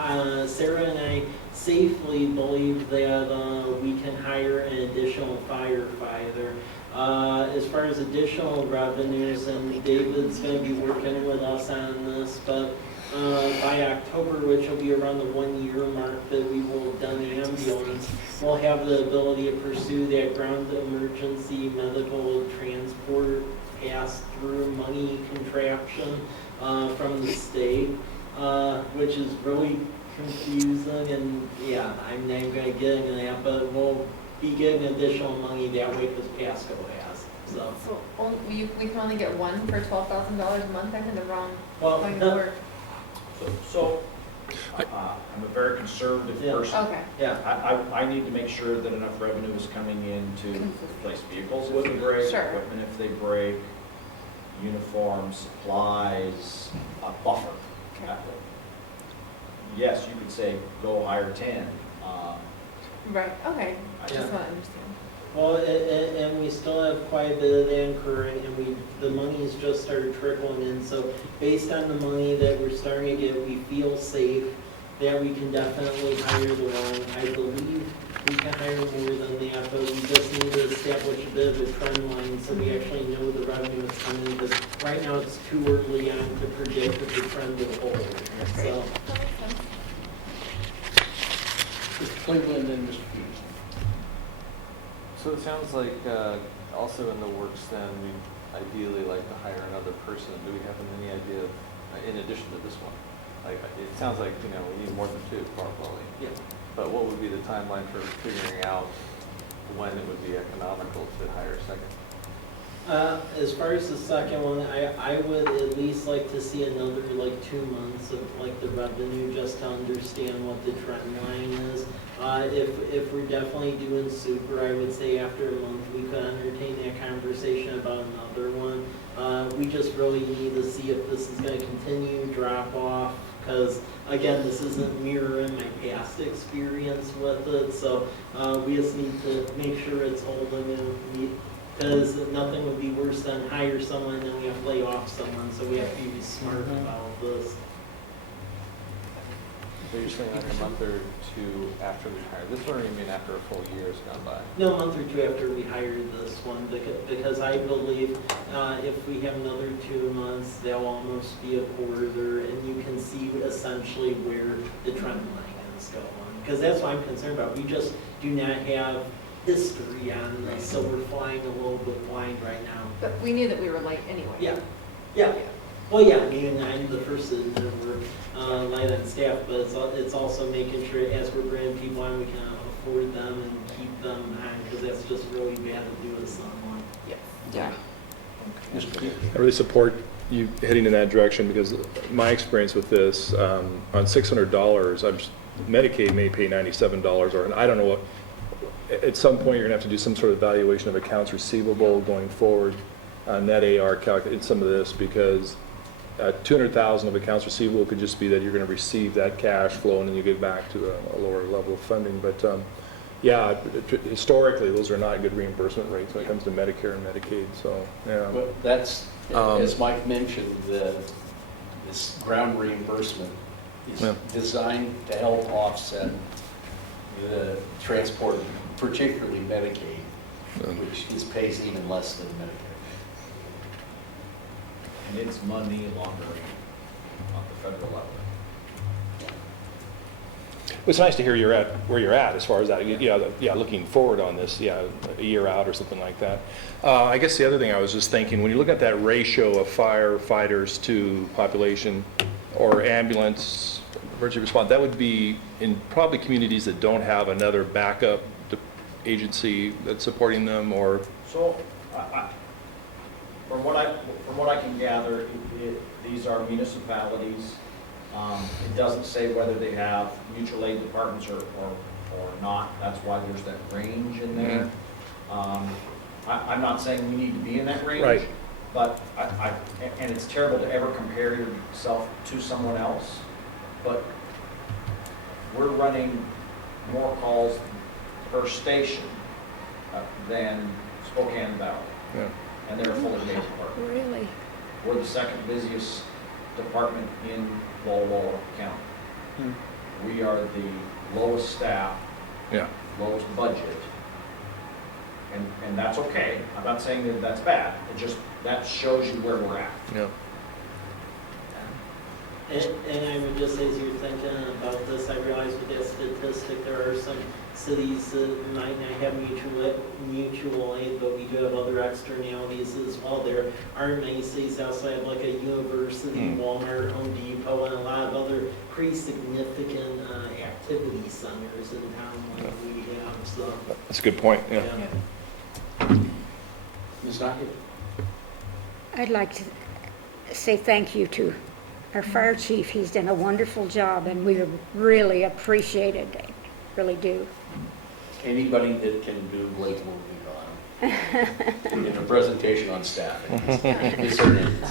Sarah and I safely believe that we can hire an additional firefighter. As far as additional revenues, and David's going to be working with us on this, but by October, which will be around the 1 year mark that we will have done the ambulance, we'll have the ability to pursue that ground emergency medical transport pass-through money contraption from the state, which is really confusing, and yeah, I'm not going to get into that, but we'll be getting additional money that way because Pasco has. So we can only get one for $12,000 a month. I'm in the wrong well, point of work. So I'm a very conservative person. Okay. Yeah. I need to make sure that enough revenue is coming in to replace vehicles if they break, Sure. equipment if they break, uniforms, supplies, a buffer. Okay. Yes, you could say go hire 10. Right, okay. I just Yeah. want to understand. Well, and we still have quite a bit of that incurring, and the money's just started trickling in. So based on the money that we're starting to get, we feel safe that we can definitely hire the one. I believe we can hire more than that, but we just need to establish a bit of a trend line so we actually know the revenue is coming. Because right now it's too early on to predict that the trend will hold. So, That makes sense. Mr. Cleveland and Mr. Peters. So it sounds like also in the works then, we ideally like to hire another person. Do we have any idea, in addition to this one? Like, it sounds like, we need more than two probably. yeah. But what would be the timeline for figuring out when it would be economical to hire a second? As far as the second one, I would at least like to see another 2 months of the revenue just to understand what the trend line is. If we're definitely doing super, I would say after a month we could entertain that conversation about another one. We just really need to see if this is going to continue, drop off, because again, this isn't mirroring my past experience with it. So we just need to make sure it's holding in. Because nothing would be worse than hire someone and then we have to lay off someone, so we have to be smart about this. So you're saying like a month or two after we hire this one, or you mean after a full year has gone by? No, a month or two after we hired this one, because I believe if we have another 2 months, that'll almost be a quarter, and you can see essentially where the trend line is going. Because that's what I'm concerned about. We just do not have history on this, so we're flying a little bit blind right now. But we knew that we were light anyway. Yeah. Well, yeah, I mean, I'm the first to admit we're light on staff, but it's also making sure as we're bringing people on, we can afford them and keep them on, because that's just really bad to do with someone. Yeah. Mr. Peters. I really support you heading in that direction because my experience with this, on $600, Medicaid may pay $97, or I don't know what. At some point, you're going to have to do some sort of evaluation of accounts receivable going forward, net AR calculate some of this, because $200,000 of accounts receivable could just be that you're going to receive that cash flow and then you get back to a lower level of funding. But yeah, historically, those are not good reimbursement rates when it comes to Medicare and Medicaid. So yeah. But that's, as Mike mentioned, this ground reimbursement is designed to help offset the transport, particularly Medicaid, which pays even less than Medicare. And it's money laundering on the federal level. It's nice to hear where you're at as far as that. Yeah, looking forward on this, a year out or something like that. I guess the other thing I was just thinking, when you look at that ratio of firefighters to population or ambulance emergency response, that would be in probably communities that don't have another backup agency that's supporting them, or. So, from what I can gather, these are municipalities It doesn't say whether they have mutual aid departments or not. That's why there's that range in there. I'm not saying we need to be in that range. Right. But and it's terrible to ever compare yourself to someone else, but we're running more calls per station than Spokane Valley. Yeah. And they're a fully engaged department. Really? We're the second busiest department in Walla Walla County. We are the lowest staff, Yeah. lowest budget, and that's okay. I'm not saying that that's bad. It just, that shows you where we're at. Yeah. And I would just, as you're thinking about this, I realize with that statistic, there are some cities that might not have mutual aid, but we do have other externalities as well. There aren't many cities outside of like a university, Walmart, Home Depot, and a lot of other pretty significant activity centers in town like we have, so. That's a good point, yeah. Ms. Knockett? I'd like to say thank you to our fire chief. He's done a wonderful job, and we really appreciate it. Really do. Anybody that can do late will be gone. In a presentation on staffing. Ms. Hernandez?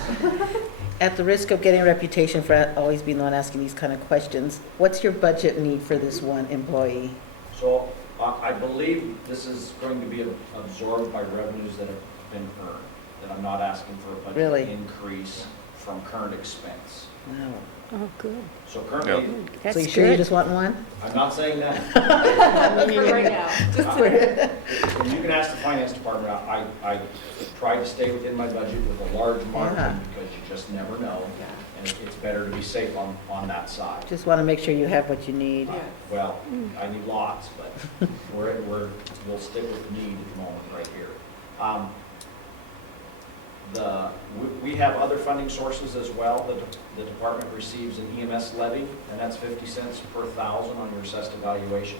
At the risk of getting a reputation for always being the one asking these kind of questions, what's your budget need for this one employee? So I believe this is going to be absorbed by revenues that have been earned, that I'm not asking for a budget Really? increase from current expense. No. Oh, good. So currently, That's So you sure you good. just want one? I'm not saying that. For right now, just to. You can ask the finance department. I try to stay within my budget with a large margin Yeah. because you just never know. And it's better to be safe on that side. Just want to make sure you have what you need. Well, I need lots, but we'll stick with need at the moment right here. We have other funding sources as well. The department receives an EMS levy, and that's 50 cents per thousand on your assessed evaluation.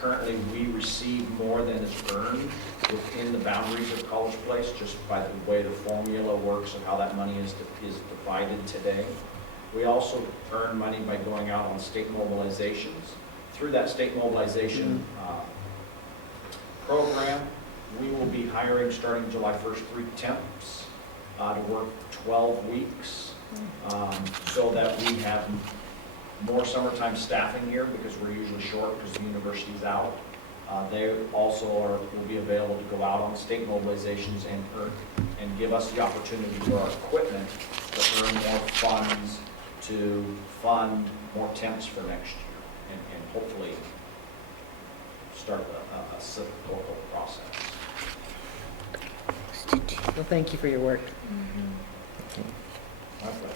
Currently, we receive more than is earned within the boundaries of College Place, just by the way the formula works and how that money is divided today. We also earn money by going out on state mobilizations. Through that state mobilization program, we will be hiring, starting July 1st, 3 temps to work 12 weeks so that we have more summertime staffing here because we're usually short because the university's out. They also will be available to go out on state mobilizations and give us the opportunity for our equipment to earn more funds to fund more temps for next year and hopefully start a cyclical process. Well, thank you for your work. My pleasure.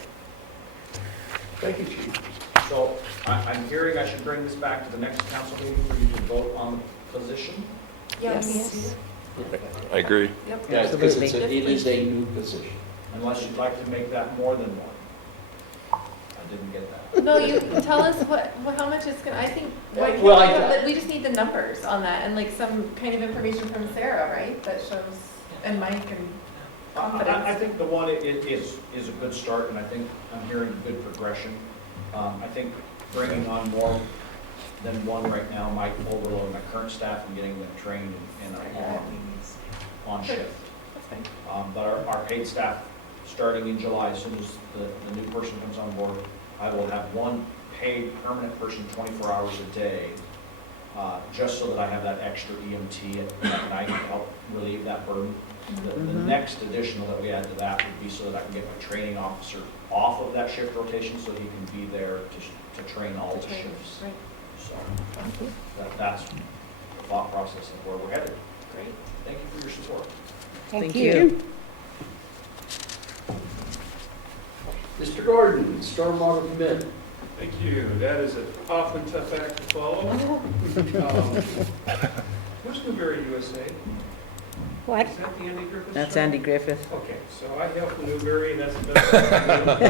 Thank you, Chief. So I'm hearing I should bring this back to the next council meeting for you to vote on the position. Yes. I agree. Yep. Yeah, because it Absolutely. is a new position. Unless you'd like to make that more than one. I didn't get that. No, you tell us how much it's gonna, I think, why can't Well, we I- have the- we just need the numbers on that and like some kind of information from Sarah, right? That shows, and Mike and I confidence. think the one is a good start, and I think I'm hearing good progression. I think bringing on more than one right now might overload my current staff and getting them trained and on shift. That's fine. But our paid staff, starting in July, as soon as the new person comes on board, I will have one paid permanent person 24 hours a day, just so that I have that extra EMT at night to help relieve that burden. The next additional that we add to that would be so that I can get my training officer off of that shift rotation so he can be there to train all the shifts. Right. So that's the thought process of where we're headed. Great. Thank you for your support. Thank Thank you. you. Mr. Gordon, stormwater permit. Thank you. That is an awfully tough act to follow. Where's Newberry, USA? What? Is that the Andy Griffith? That's show? Andy Griffith. Okay, so I helped Newberry, and that's the best I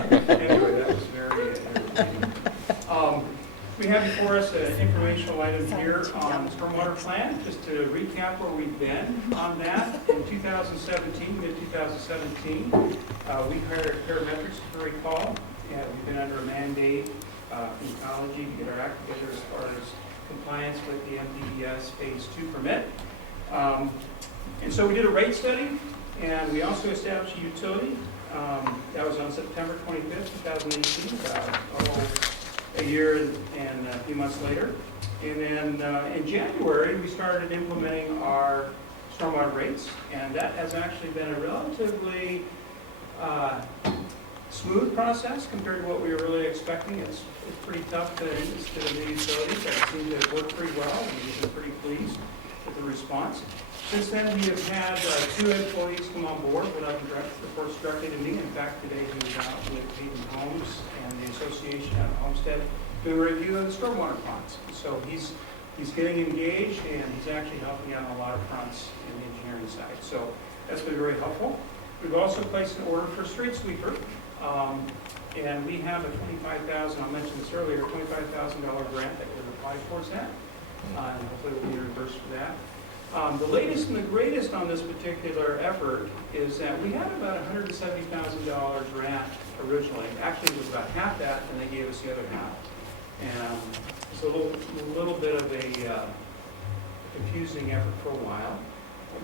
can do. Anyway, that was very entertaining. We have before us an informational item here on the stormwater plan, just to recap where we've been on that. In 2017, mid-2017, we hired parametrics, if you recall. we've been under a mandate from Ecology to get our act together as far as compliance with the MDES Phase 2 permit. And so we did a rate study, and we also established a utility. That was on September 25th, 2018, a year and a few months later. And then in January, we started implementing our stormwater rates, and that has actually been a relatively smooth process compared to what we were really expecting. It's pretty tough to get used to the new utilities, but it seemed to have worked pretty well, and we've been pretty pleased with the response. Since then, we have had 2 employees come on board without reports directly to me. In fact, today he was out with Hayden Homes and the association at Homestead doing a review of the stormwater ponds. So he's getting engaged, and he's actually helping out on a lot of fronts in the engineering side. So that's been very helpful. We've also placed an order for a street sweeper, and we have a $25,000, I mentioned this earlier, $25,000 grant that we've applied towards that, and hopefully we'll be reimbursed for that. The latest and the greatest on this particular effort is that we had about a $170,000 grant originally. Actually, it was about half that, and they gave us the other half. And it's a little bit of a confusing effort for a while.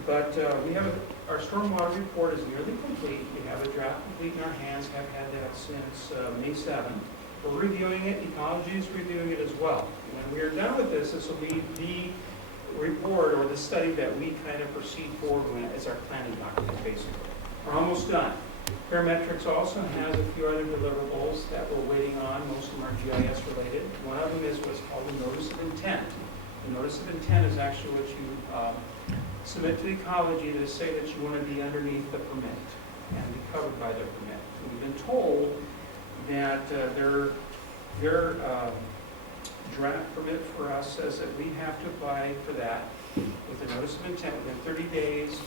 But we have our stormwater report is nearly complete. We have a draft complete in our hands, have had that since May 7th. We're reviewing it, Ecology is reviewing it as well. When we are done with this, this will be the report or the study that we kind of proceed forward with as our planning document, basically. We're almost done. Parametrics also has a few other deliverables that we're waiting on. Most of them are GIS related. One of them is what's called a notice of intent. The notice of intent is actually what you submit to Ecology to say that you want to be underneath the permit and be covered by their permit. And we've been told that their draft permit for us says that we have to apply for that with a notice of intent within 30 days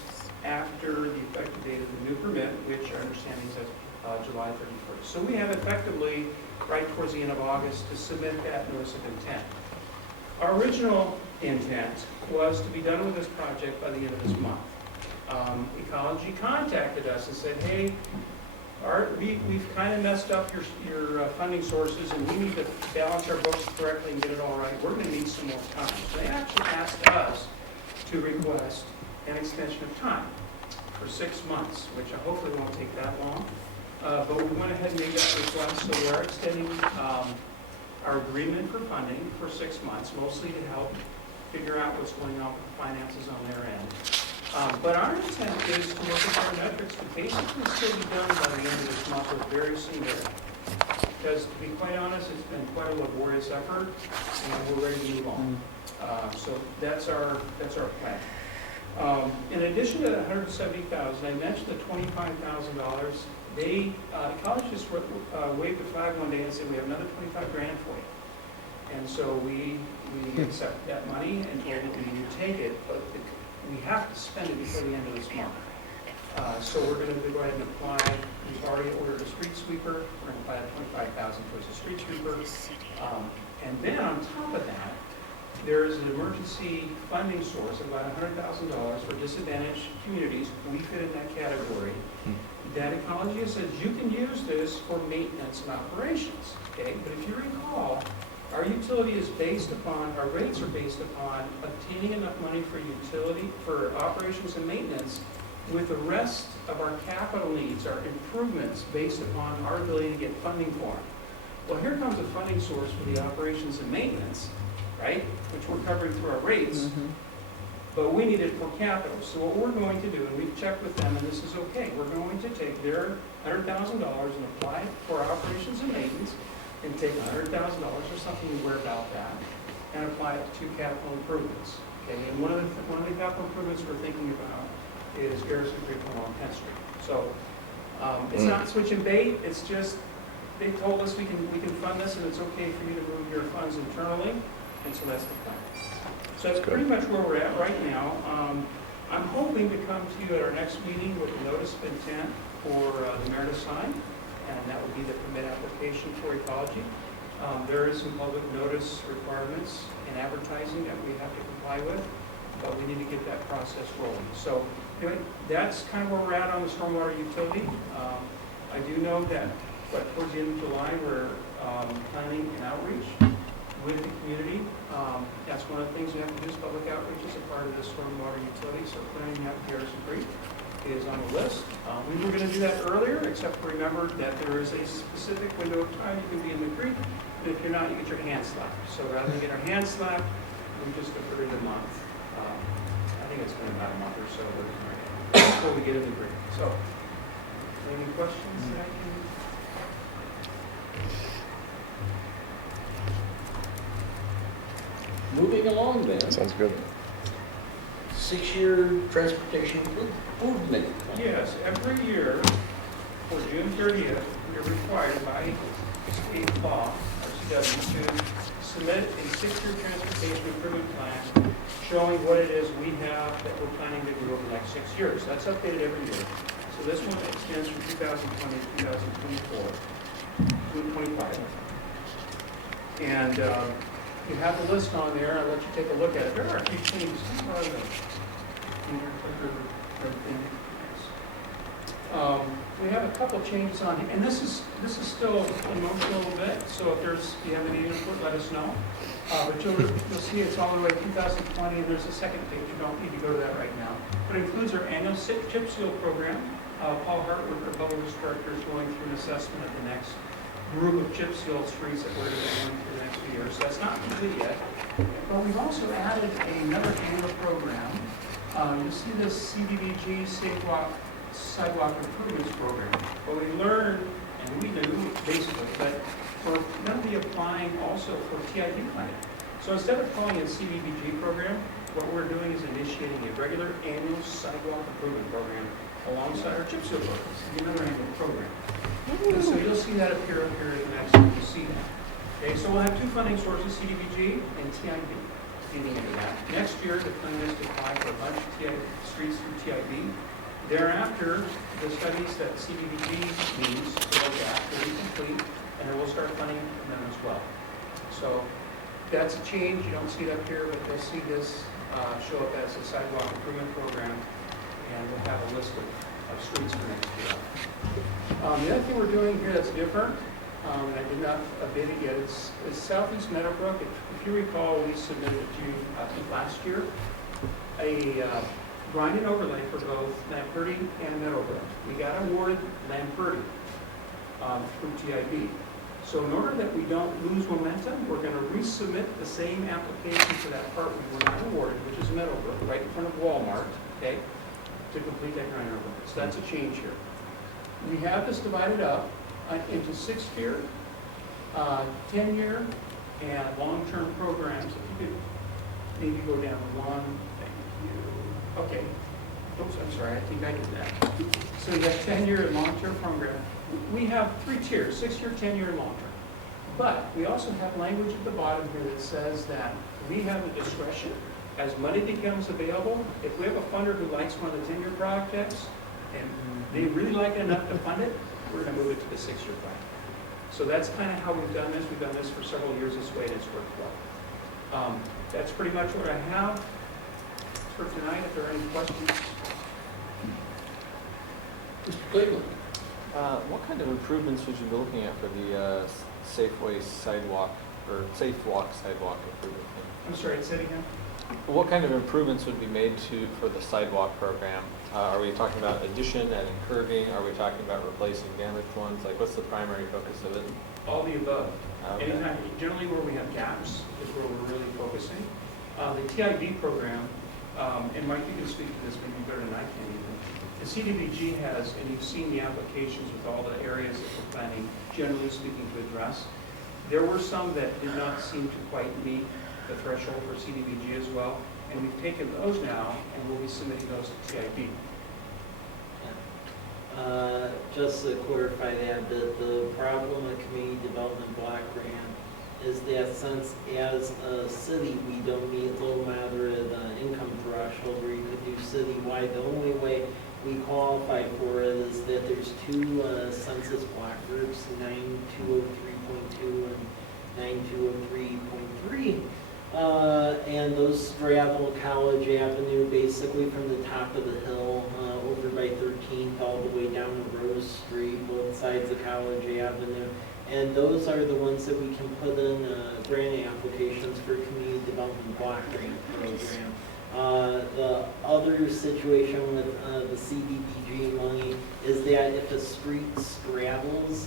after the effective date of the new permit, which our understanding is July 31st. So we have effectively right towards the end of August to submit that notice of intent. Our original intent was to be done with this project by the end of this month. Ecology contacted us and said, hey, we've kind of messed up your funding sources, and we need to balance our books correctly and get it all right. We're going to need some more time. So they actually asked us to request an extension of time for 6 months, which hopefully won't take that long. But we went ahead and made that request, so we are extending our agreement for funding for 6 months, mostly to help figure out what's going on with the finances on their end. But our intent is to look at parametrics to basically still be done by the end of this month or very soon there. Because to be quite honest, it's been quite a laborious effort, and we're ready to move on. So that's our plan. In addition to the $170,000, I mentioned the $25,000. They Ecology just waved the flag one day and said, we have another $25,000 for you. And so we accept that money and told them we need to take it, but we have to spend it before the end of this month. So we're going to go ahead and apply. We've already ordered a street sweeper. We're going to apply $25,000 towards a street sweeper. And then on top of that, there is an emergency funding source of about $100,000 for disadvantaged communities. We fit in that category. That Ecology says you can use this for maintenance and operations. Okay, but if you recall, our utility is based upon, our rates are based upon obtaining enough money for operations and maintenance, with the rest of our capital needs, our improvements, based upon our ability to get funding for them. Well, here comes a funding source for the operations and maintenance, right, which we're covering through our rates, but we need it for capital. So what we're going to do, and we've checked with them, and this is okay, we're going to take their $100,000 and apply it for operations and maintenance, and take $100,000 or something where about that, and apply it to capital improvements. Okay, and one of the capital improvements we're thinking about is Garrison Creek along 10th Street. So it's not switching bait. It's just they told us we can fund this, and it's okay for you to move your funds internally, and so that's the plan. So that's pretty much where we're at right now. I'm hoping to come to you at our next meeting with a notice of intent for the mayor to sign, and that would be the permit application for Ecology. There is some public notice requirements in advertising that we have to comply with, but we need to get that process rolling. So anyway, that's kind of where we're at on the stormwater utility. I do know that but towards the end of July, we're planning an outreach with the community. That's one of the things we have to do is public outreach as a part of the stormwater utility, so planning out Garrison Creek is on the list. We were going to do that earlier, except remember that there is a specific window of time you can be in the creek, and if you're not, you get your hand slapped. So rather than get our hand slapped, we just deferred it a month. I think it's been about a month or so before we get in the creek. So, any questions that I can? Moving along then, Sounds good. 6-year transportation improvement plan. Yes, every year for June 30th, we are required by state law, RCW, to submit a 6-year transportation improvement plan showing what it is we have that we're planning to do over the next 6 years. That's updated every year. So this one extends from 2020 to 2024, 2025. And you have the list on there. I'll let you take a look at it. There are a few changes. We have a couple changes on here, and this is still in motion a little bit. So if you have any input, let us know. But you'll see it's all the way 2020, and there's a second page. You don't need to go to that right now. But it includes our annual chip seal program. Paul Hartwood, our public works director, is going through an assessment of the next group of chip seal streets that we're going to be going through the next few years. So that's not complete yet. But we've also added another annual program. You'll see this CDBG Sidewalk Improvements Program. Well, we learned, and we knew basically, that we're going to be applying also for TID planning. So instead of calling it a CDBG program, what we're doing is initiating a regular annual sidewalk improvement program alongside our chip seal program. It's another annual program. And so you'll see that appear up here in the next one. You see that. Okay, so we'll have two funding sources, CDBG and TID. Feeding into that. Next year, the plan is to apply for a bunch of streets through TID. Thereafter, the studies that CDBG needs to look at will be complete, and then we'll start funding them as well. So that's a change. You don't see it up here, but you'll see this show up as a sidewalk improvement program, and we'll have a list of streets for next year. The other thing we're doing here that's different, and I did not update it yet, is Southeast Meadowbrook. If you recall, we submitted to you, I think last year, a grind and overlay for both Lamperty and Meadowbrook. We got awarded Lamperty through TID. So in order that we don't lose momentum, we're going to resubmit the same application for that part we were not awarded, which is Meadowbrook, right in front of Walmart, okay, to complete that grind and overlay. So that's a change here. We have this divided up into 6-year, 10-year, and long-term programs. If you could maybe go down one, thank you. Okay. Oops, I'm sorry, I think I did that. So you got 10-year and long-term program. We have 3 tiers, 6-year, 10-year, and long-term. But we also have language at the bottom here that says that we have the discretion as money becomes available. If we have a funder who likes one of the 10-year projects and they really like it enough to fund it, we're going to move it to the 6-year plan. So that's kind of how we've done this. We've done this for several years this way, and it's worked well. That's pretty much what I have for tonight. If there are any questions. Mr. Cleveland. What kind of improvements would you be looking at for the Safeway sidewalk or Safe Walk sidewalk improvement? I'm sorry, say it again. What kind of improvements would be made for the sidewalk program? Are we talking about addition, adding curving? Are we talking about replacing damaged ones? Like, what's the primary focus of it? All the above. Okay. Anytime, generally where we have gaps is where we're really focusing. The TID program, and Mike, you can speak to this maybe better than I can even. The CDBG has, and you've seen the applications with all the areas that we're planning, generally speaking, to address. There were some that did not seem to quite meet the threshold for CDBG as well, and we've taken those now, and we'll be submitting those to TID. Just to clarify that, the problem with Community Development Block Grant is that since as a city, we don't meet low moderate income threshold where you could do citywide, the only way we qualify for it is that there's 2 census block groups, 9203.2 and 9203.3. And those straddle College Avenue basically from the top of the hill over over by 13th, all the way down to Rose Street, both sides of College Avenue. And those are the ones that we can put in grant applications for community development block grant program. The other situation with the CDBG money is that if a street straddles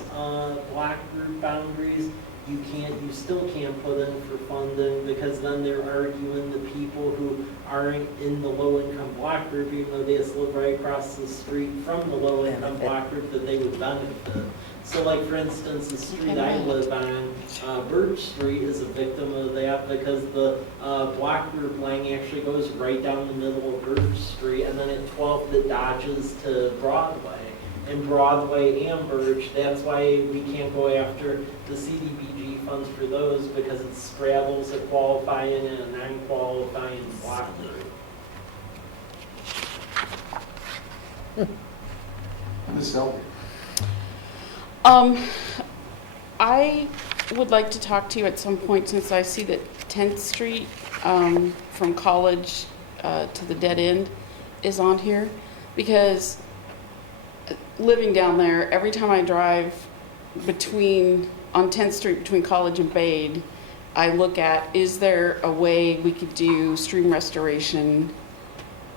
block group boundaries, you still can't put in for funding, because then they're arguing the people who aren't in the low-income block group, even though they just live right across the street from the low-income block group, that they would benefit. So like, for instance, the street I live on, Birch Street, is a victim of that, because the block group line actually goes right down the middle of Birch Street, and then at 12th it dodges to Broadway. And Broadway and Birch, that's why we can't go after the CDBG funds for those, because it straddles a qualifying and a non-qualifying block group. Ms. Selby? I would like to talk to you at some point, since I see that 10th Street from College to the dead end is on here, because living down there, every time I drive on 10th Street between College and Bade, I look at, is there a way we could do stream restoration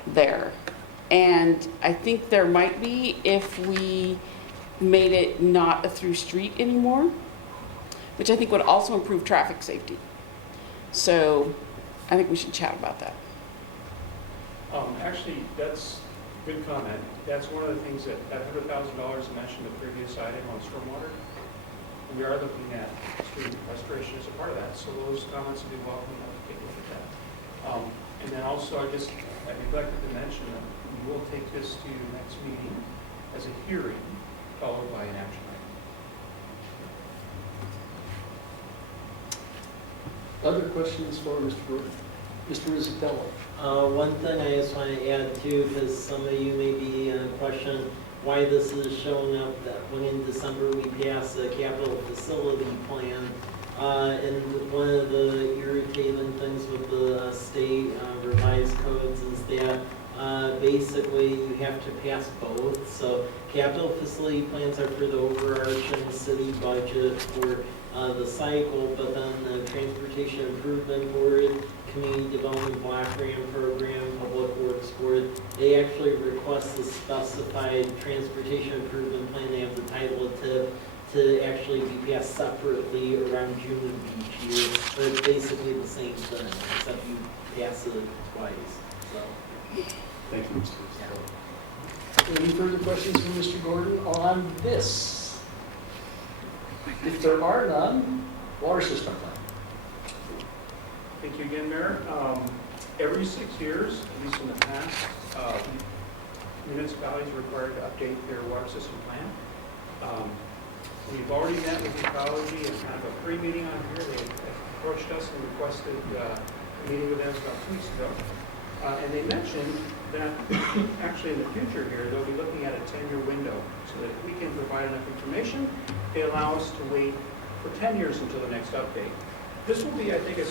there? And I think there might be, if we made it not a through street anymore, which I think would also improve traffic safety. So I think we should chat about that. Actually, that's a good comment. That's one of the things that $100,000 I mentioned in the previous item on stormwater. We are looking at street restoration as a part of that. So those comments would be welcome. I'll take a look at that. And then also, I neglected to mention that we will take this to next meeting as a hearing, followed by an action item. Other questions for Mr. Gordon? Mr. Rizzatello? One thing I just want to add too, because some of you may be questioning why this is showing up, that when in December we passed the capital facility plan, and one of the irritating things with the state revised codes is that basically you have to pass both. So capital facility plans are for the overarching city budget for the cycle, but then the Transportation Improvement Board, Community Development Block Grant Program, Public Works Board, they actually request a specified transportation improvement plan. They have the title of TIP to actually be passed separately around June of each year. But it's basically the same thing, except you pass it twice. So. Thank you, Mr. Rizzatello. Any further questions from Mr. Gordon on this? If there are none, water system plan. Thank you again, Mayor. Every 6 years, at least in the past, municipalities are required to update their water system plan. We've already met with Ecology and kind of a pre-meeting on here. They approached us and requested a meeting with them about 2 weeks ago. And they mentioned that actually in the future here, they'll be looking at a 10-year window, so that if we can provide enough information, they allow us to wait for 10 years until the next update. This will be, I think, a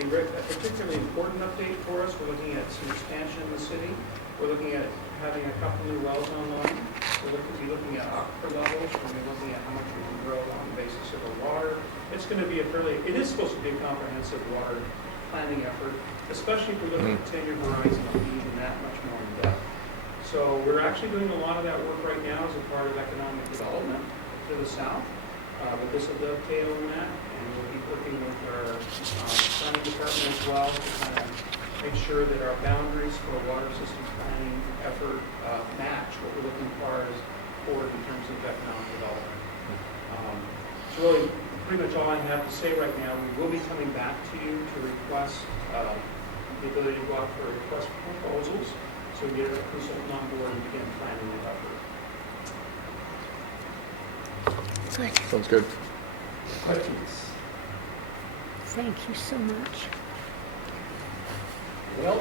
particularly important update for us. We're looking at some expansion in the city. We're looking at having a couple new wells online. We're looking at aquifer levels. We're going to be looking at how much we can grow on the basis of the water. It's going to be it is supposed to be a comprehensive water planning effort, especially if we're looking at a 10-year horizon of even that much more in depth. So we're actually doing a lot of that work right now as a part of economic development to the south. But this will dovetail in that, and we'll be working with our planning department as well to kind of make sure that our boundaries for a water system planning effort match what we're looking for in terms of economic development. It's really pretty much all I have to say right now. We will be coming back to you to request the ability to go out for a request for proposals, so we get a consultant on board and begin planning the effort. Sounds good. Questions? Thank you so much. Well,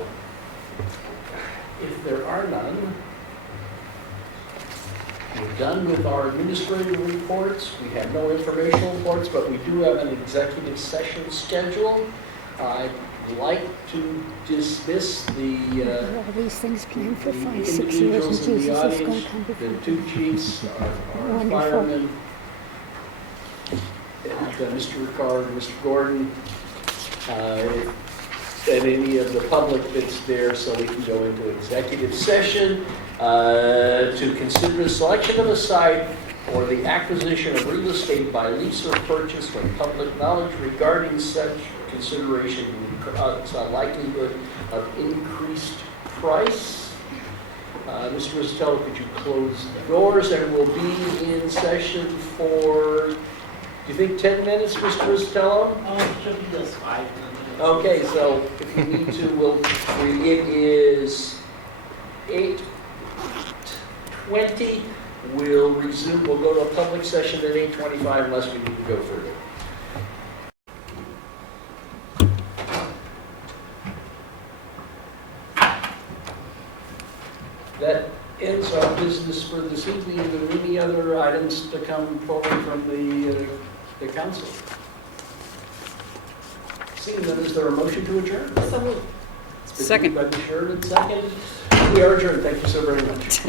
if there are none, we're done with our administrative reports. We have no informational reports, but we do have an executive session scheduled. I'd like to dismiss the All these things planned for the 5-6 years, and individuals in the Jesus is going audience, to come before. the two chiefs, our Wonderful. firemen, and Mr. Ricard, Mr. Gordon, and any of the public that's there, so we can go into executive session to consider the selection of a site or the acquisition of real estate by lease or purchase when public knowledge regarding such consideration causes a likelihood of increased price. Mr. Ristello, could you close the doors, and we'll be in session for, do you think 10 minutes, Mr. Ristello? Oh, should be just 5 minutes. Okay, so if we need to, it is 8:20. We'll resume, we'll go to a public session at 8:25 unless we need to go further. That ends our business for this evening. Are there any other items to come forward from the council? Seeing none, is there a motion to adjourn? So moved. Second. By Ms. Sheridan, second. We are adjourned. Thank you so very much.